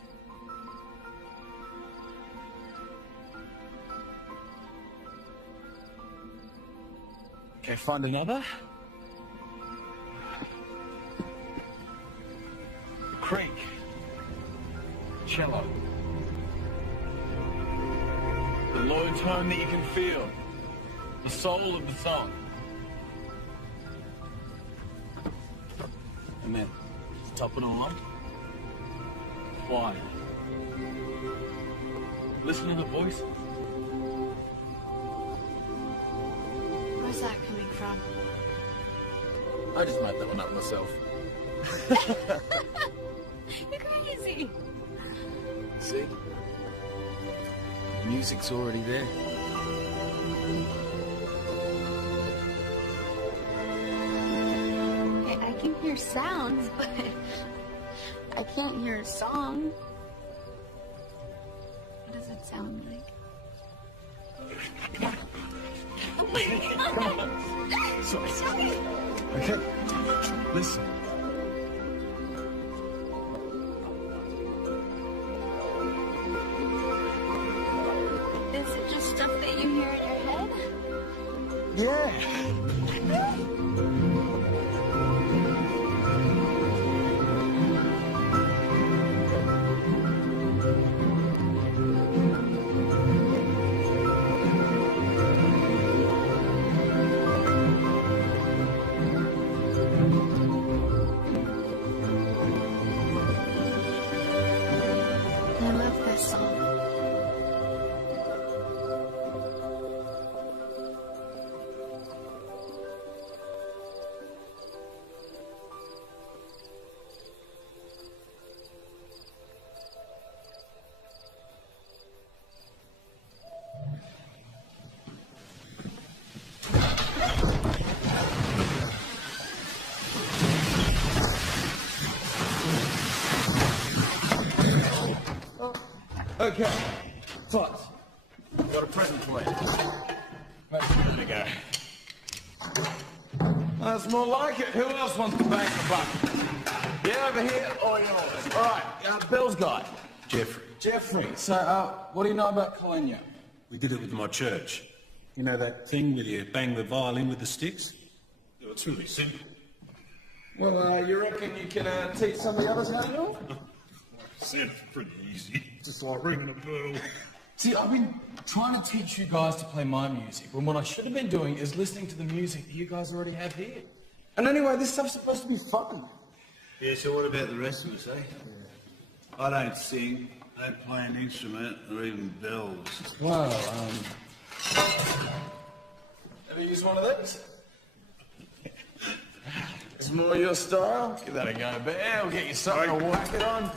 Okay, find another. Creek. Cello. The low tone that you can feel. The soul of the song. And then, to top it all up, choir. Listen to the voices. Where's that coming from? I just made that one up myself. You're crazy. See? Music's already there. I can hear sounds, but I can't hear a song. What does it sound like? Sorry. Okay. Listen. Is it just stuff that you hear in your head? Yeah. I love this song. Okay. Fox, I've got a present for you. There you go. That's more like it. Who else wants to bang the buck? Yeah, over here or yours? All right, Bill's guy. Jeffrey. Jeffrey. So, what do you know about Colenia? We did it with my church. You know that thing where you bang the violin with the sticks? It's really simple. Well, you reckon you can teach some of the others how to do it? It's pretty easy. Just like ringing a bell. See, I've been trying to teach you guys to play my music, when what I should have been doing is listening to the music that you guys already have here. And anyway, this stuff's supposed to be fun. Yeah, so what about the rest of us, eh? I don't sing, don't play an instrument, or even bells. Well, ever use one of those? It's more your style. Give that a go, Bear. We'll get you something to whack it on.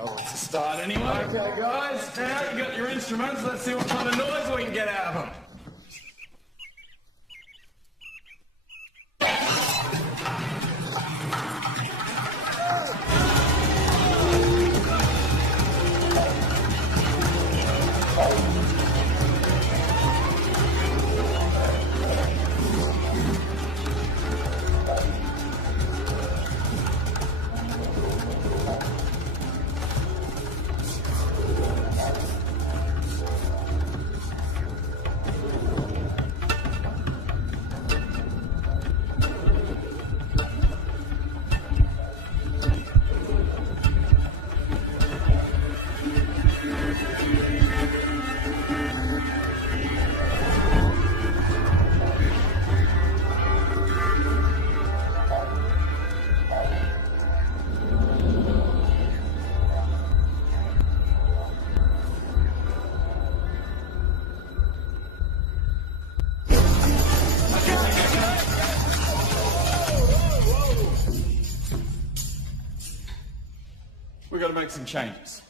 Oh, it's a start anyway. Okay, guys. Now you got your instruments. Let's see what kind of noise we can get out of them. We gotta make some changes.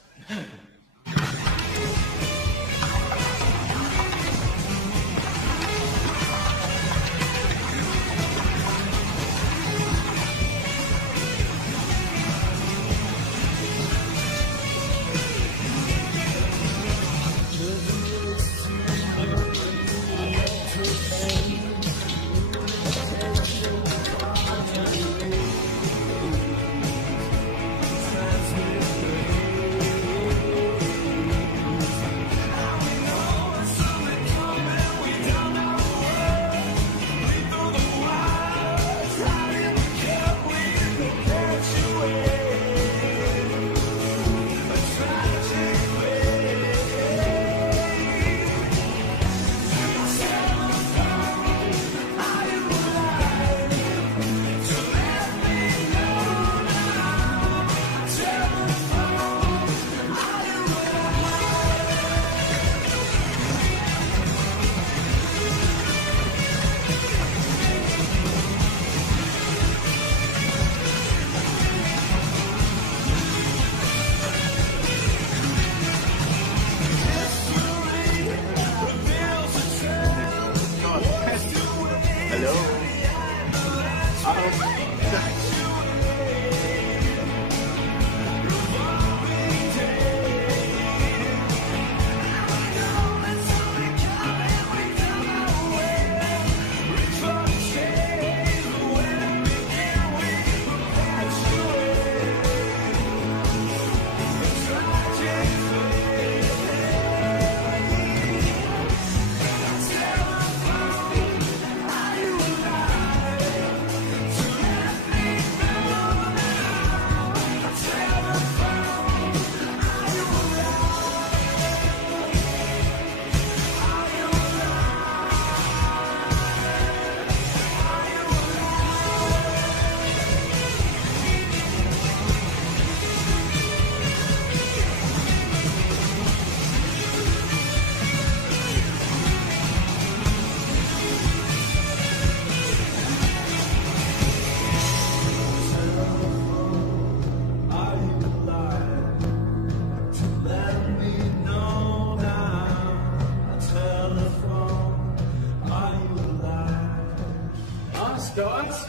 Guys,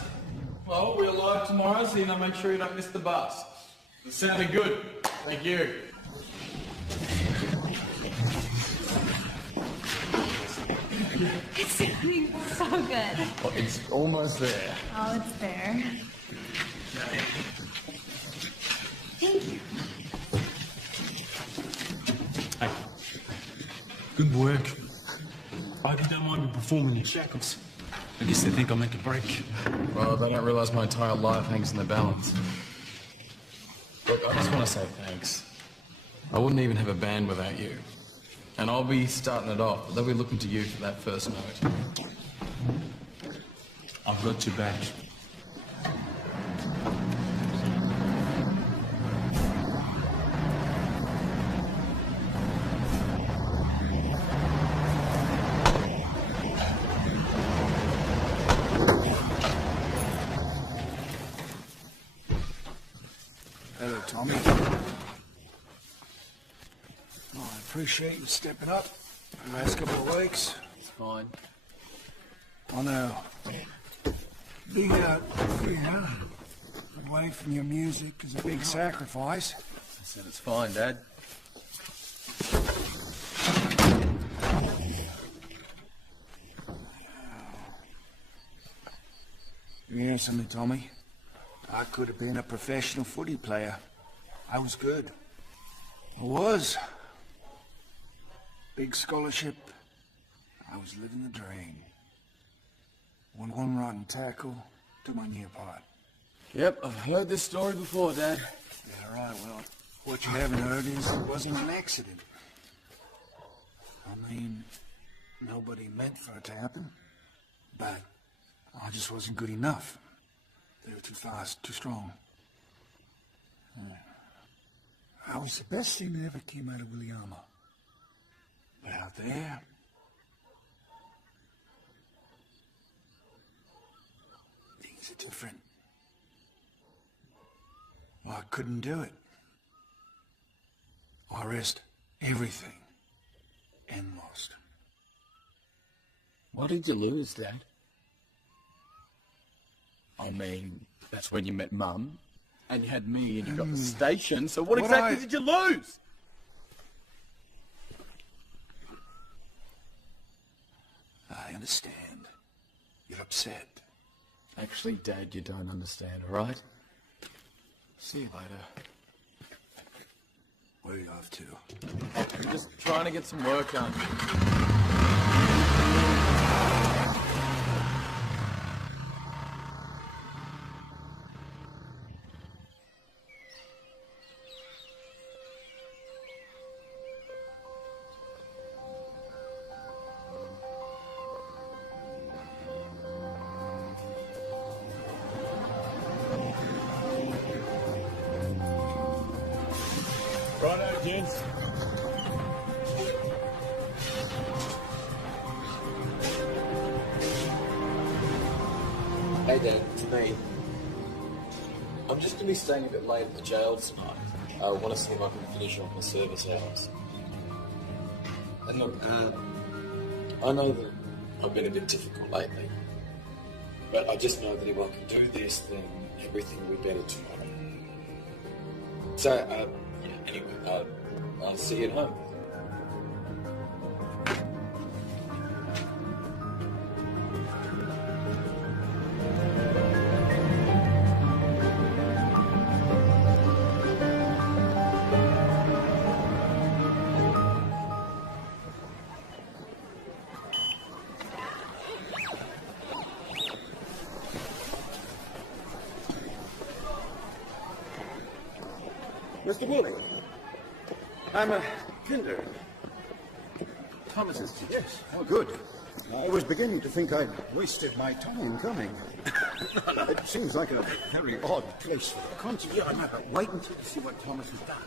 well, I hope we're alive tomorrow, so you know, make sure you don't miss the bus. It sounded good. Thank you. It's sounding so good. Well, it's almost there. Oh, it's there. Thank you. Hey, good work. I hope you don't mind me performing in shackles. I guess they think I'll make a break. Well, they don't realize my entire life hangs in the balance. Look, I just want to say thanks. I wouldn't even have a band without you. And I'll be starting it off, but they'll be looking to you for that first note. I've got your back. Hello, Tommy. Oh, I appreciate you stepping up the last couple of weeks. It's fine. I know. Being out here, away from your music, is a big sacrifice. I said it's fine, Dad. You hear something, Tommy? I could have been a professional footy player. I was good. I was. Big scholarship. I was living the dream. Won one rotten tackle to my near part. Yep, I've heard this story before, Dad. Yeah, right. Well, what you haven't heard is it wasn't an accident. I mean, nobody meant for it to happen. But I just wasn't good enough. They were too fast, too strong. I was the best thing that ever came out of Williama. But out there, things are different. Well, I couldn't do it. I risked everything and lost. What did you lose, Dad? I mean, that's when you met Mum, and you had me, and you got the station, so what exactly did you lose? I understand. You're upset. Actually, Dad, you don't understand, all right? See you later. Where are you off to? I'm just trying to get some work done. Righto, gents. Hey, Dad, it's me. I'm just going to be staying a bit late at the jail tonight. I want to see if I can finish off my service hours. And look, I know that I've been a bit difficult lately, but I just know that if I can do this, then everything will be better tomorrow. So, yeah, anyway, I'll see you at home. Mr. Woolley, I'm a Kinder. Thomas's. Yes, oh good. I was beginning to think I'd wasted my time coming. It seems like a very odd place for a concert. Yeah, I know, but wait until you see what Thomas has done.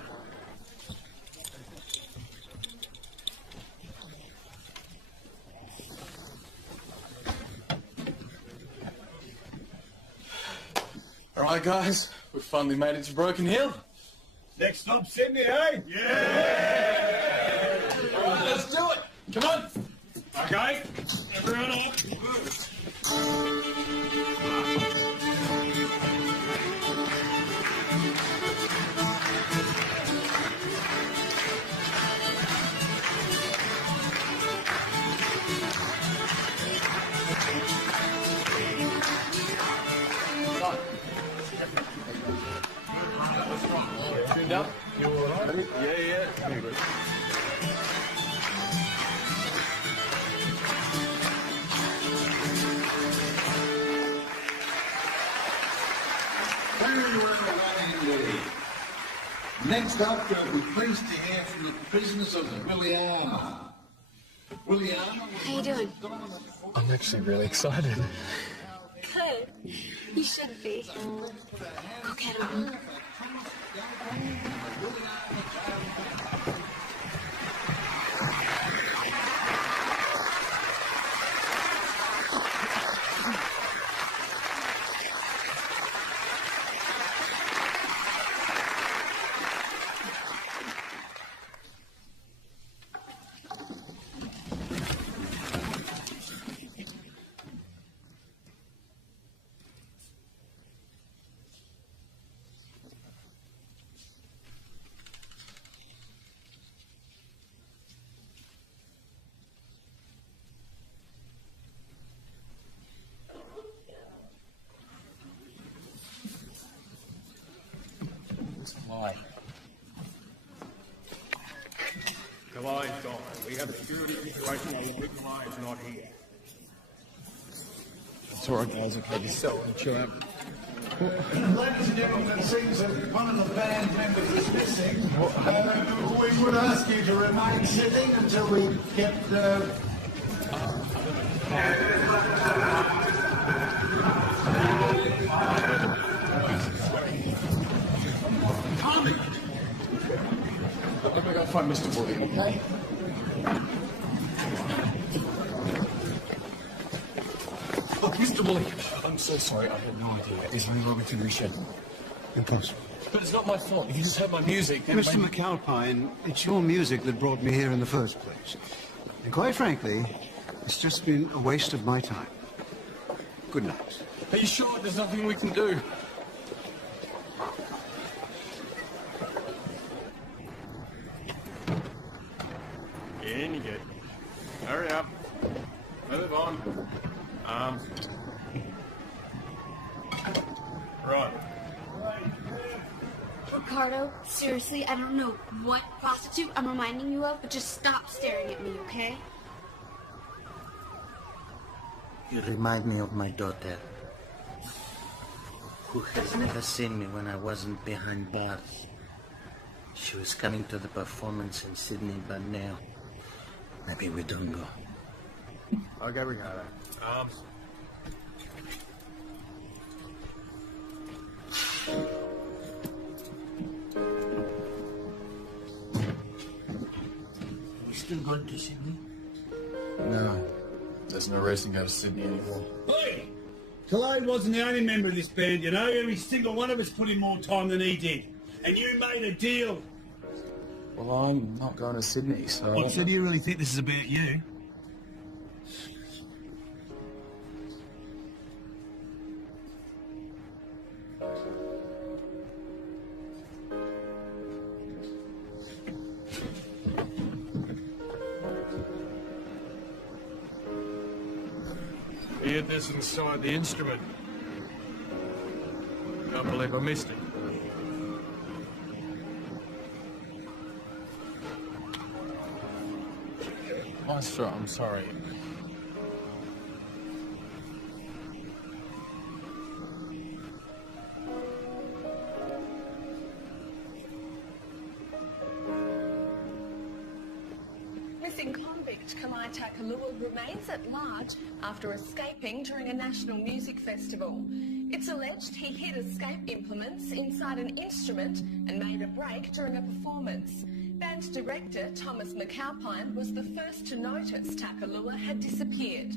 All right, guys, we've finally made it to Broken Hill. Next stop, Sydney, eh? Yeah! All right, let's do it. Come on. Okay, everyone up. Tuned up? You all right? Yeah. Very well, Andy. Next up, we'll be pleased to hear from the prisoners of Williana. Williana. How you doing? I'm actually really excited. Good. You should be. Go get him. Kalai's gone. We have a security situation where Kalai is not here. It's all right, guys. Okay, just settle and chill out. Ladies and gentlemen, it seems that one of the band members is missing. We would ask you to remain sitting until we get Tommy! Let me go find Mr. Woolley, okay? Look, Mr. Woolley, I'm so sorry. I had no idea. Is there any way we can reschedule? Impossible. But it's not my fault. You just heard my music. And Mr. McAlpine, it's your music that brought me here in the first place. And quite frankly, it's just been a waste of my time. Good night. Are you sure there's nothing we can do? In you get. Hurry up. Move on. Right. Ricardo, seriously, I don't know what prostitute I'm reminding you of, but just stop staring at me, okay? You remind me of my daughter, who has never seen me when I wasn't behind bars. She was coming to the performance in Sydney, but now, maybe we don't go. Okay, Ricardo. We still going to Sydney? No. There's no reason to go to Sydney anymore. Hey! Clyde wasn't the only member of this band, you know. Every single one of us put in more time than he did. And you made a deal. Well, I'm not going to Sydney, so... What, so do you really think this is about you? Hear this inside the instrument. Can't believe I missed it. Maestro, I'm sorry. Missing convict Kalaita Kalua remains at large after escaping during a national music festival. It's alleged he hid escape implements inside an instrument and made a break during a performance. Band director Thomas McAlpine was the first to notice Takalua had disappeared.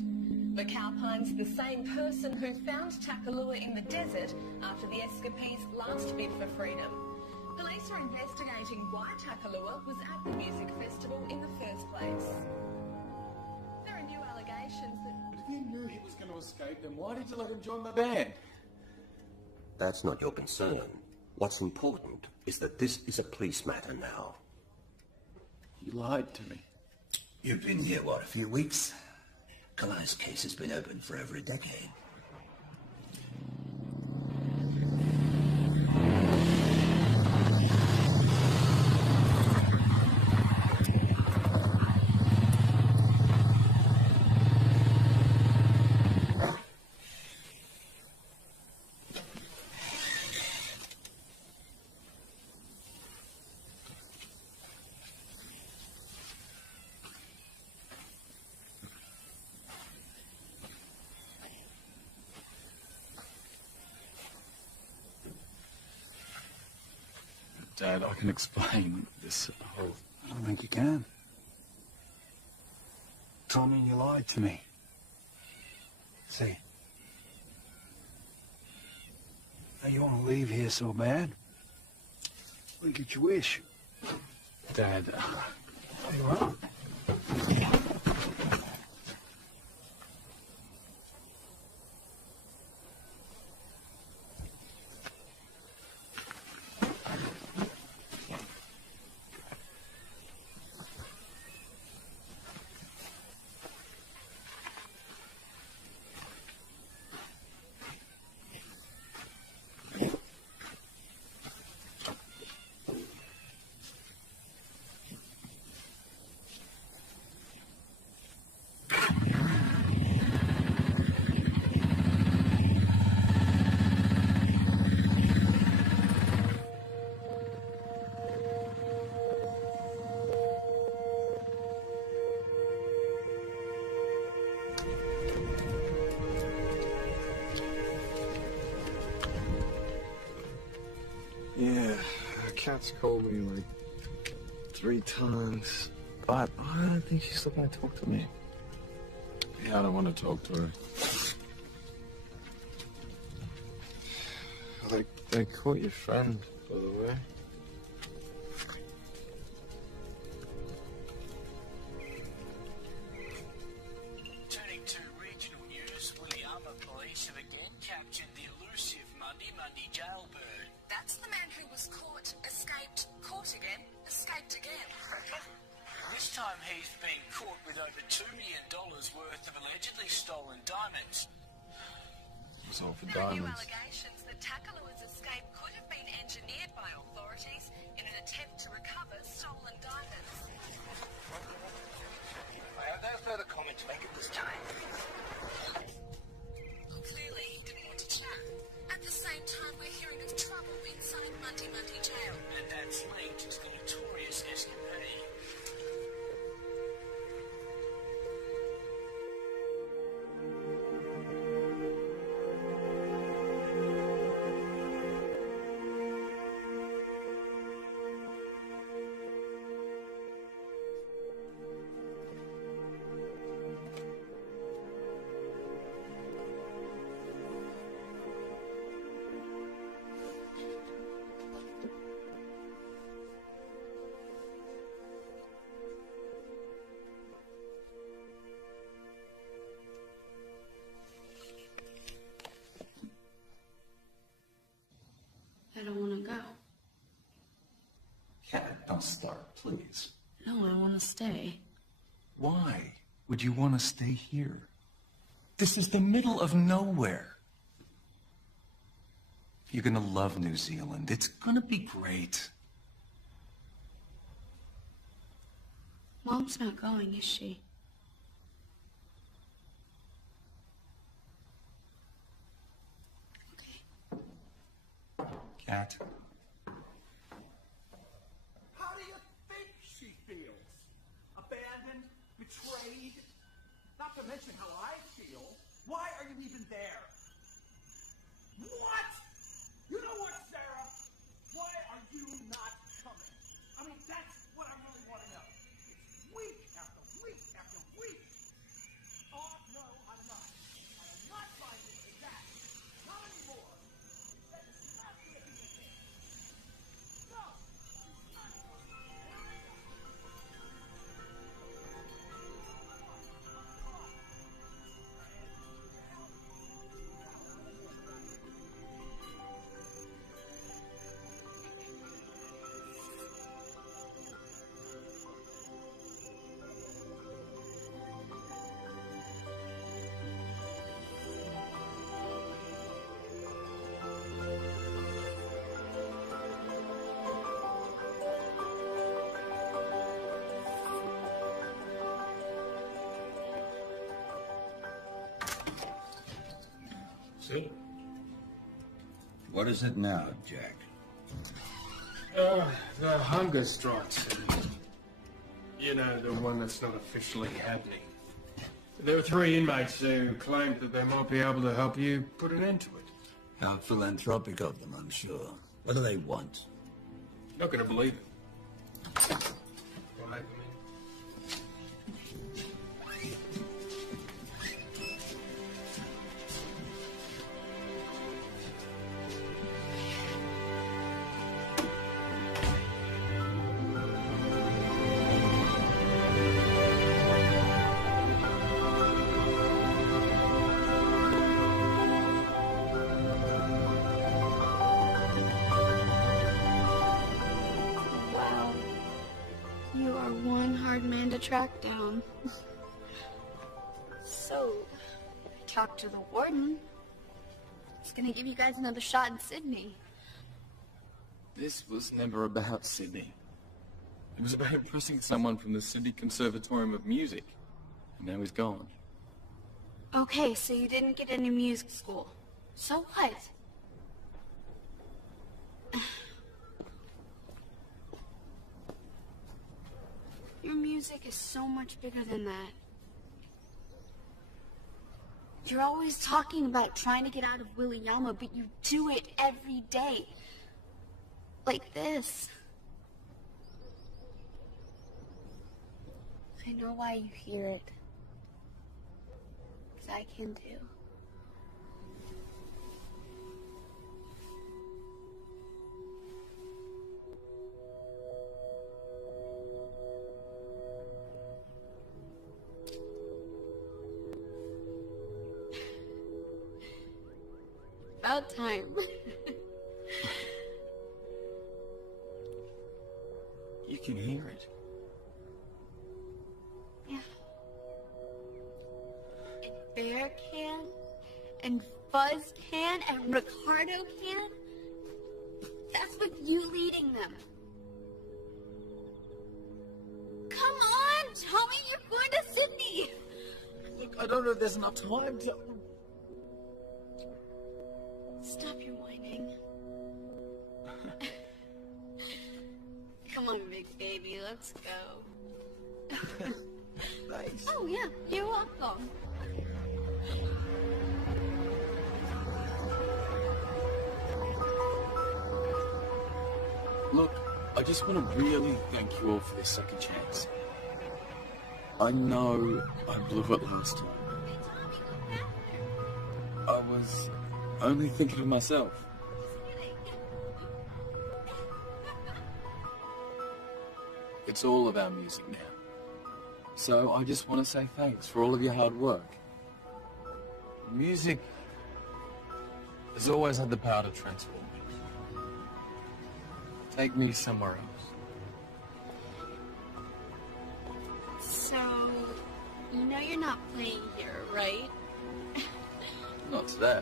McAlpine's the same person who found Takalua in the desert after the escapee's last bid for freedom. Police are investigating why Takalua was at the music festival in the first place. There are new allegations that... If you knew he was going to escape, then why did you let him join my band? That's not your concern. What's important is that this is a police matter now. You lied to me. You've been here, what, a few weeks? Kalai's case has been open for over a decade. Dad, I can explain this whole... I don't think you can. Tommy, you lied to me. See? Now you want to leave here so bad? Well, get your wish. Dad... Tell you what. Yeah, Kat's called me like 3 times, but I don't think she's still gonna talk to me. Yeah, I don't want to talk to her. They caught your friend. by the way. Turning to regional news, Williama police have again captured the elusive Mundy jailbird. That's the man who was caught, escaped, caught again, escaped again. This time he's been caught with over $2 million worth of allegedly stolen diamonds. It's all for There are new diamonds. allegations that Takalua's escape could have been engineered by authorities in an attempt to recover stolen diamonds. I have no further comment to make at this time. Clearly, he didn't want to chat. At the same time, we're hearing of trouble inside Mundy jail. And that's linked to the notorious escapade. I don't want to go. Cat, don't start, please. No, I want to stay. Why would you want to stay here? This is the middle of nowhere. You're gonna love New Zealand. It's gonna be great. Mom's not going, is she? Cat. How do you think she feels? Abandoned? Betrayed? Not to mention how I feel. Why are you even there? What? You know what, Sarah? Why are you not coming? I mean, that's what I really want to know. It's week after week after week. Oh, no, I'm not. I am not finding it that. Not anymore. That is not going to be the case. No. See? What is it now, Jack? The hunger strikes. You know, the one that's not officially happening. There were 3 inmates who claimed that they might be able to help you put an end to it. How philanthropic of them, I'm sure. What do they want? Not going to believe it. Well, let them in. Wow. You are one hard man to track down. So, I talked to the warden. He's gonna give you guys another shot in Sydney. This was never about Sydney. It was about impressing someone from the Sydney Conservatorium of Music. And now he's gone. Okay, so you didn't get into music school. So what? Your music is so much bigger than that. You're always talking about trying to get out of Williama, but you do it every day. Like this. I know why you hear it. 'Cause I can too. about time. You can hear it. Yeah. And Bear can, and Fuzz can, and Ricardo can. That's with you leading them. Come on, tell me you're going to Sydney. Look, I don't know if there's enough time to... Stop your whining. Come on, big baby, let's go. Thanks. Oh, yeah, you're welcome. Look, I just want to really thank you all for this second chance. I know I blew it last time. I was only thinking of myself. It's all about music now. So I just want to say thanks for all of your hard work. Music has always had the power to transform me. Take me somewhere else. So, you know you're not playing here, right? Not today.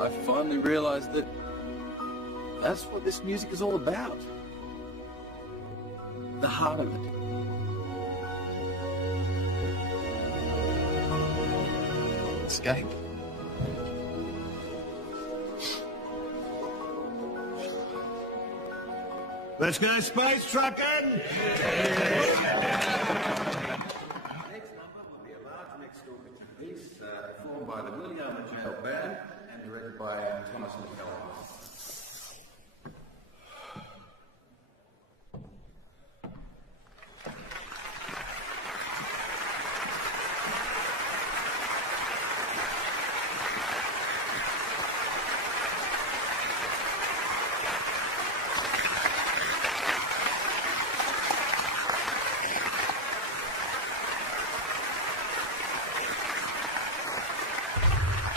I finally realized that that's what this music is all about. The heart of it. Escape. Let's go space trucking! Next number will be a large mixed orchestra piece performed by the William Jail Band and directed by Thomas McKellar.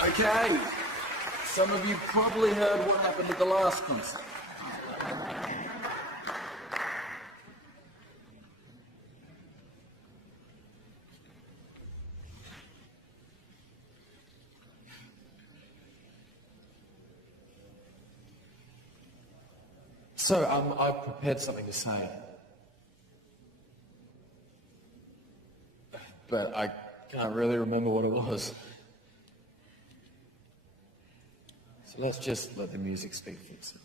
Okay, some of you probably heard what happened at the last concert. So, I've prepared something to say. But I can't really remember what it was. So let's just let the music speak for itself.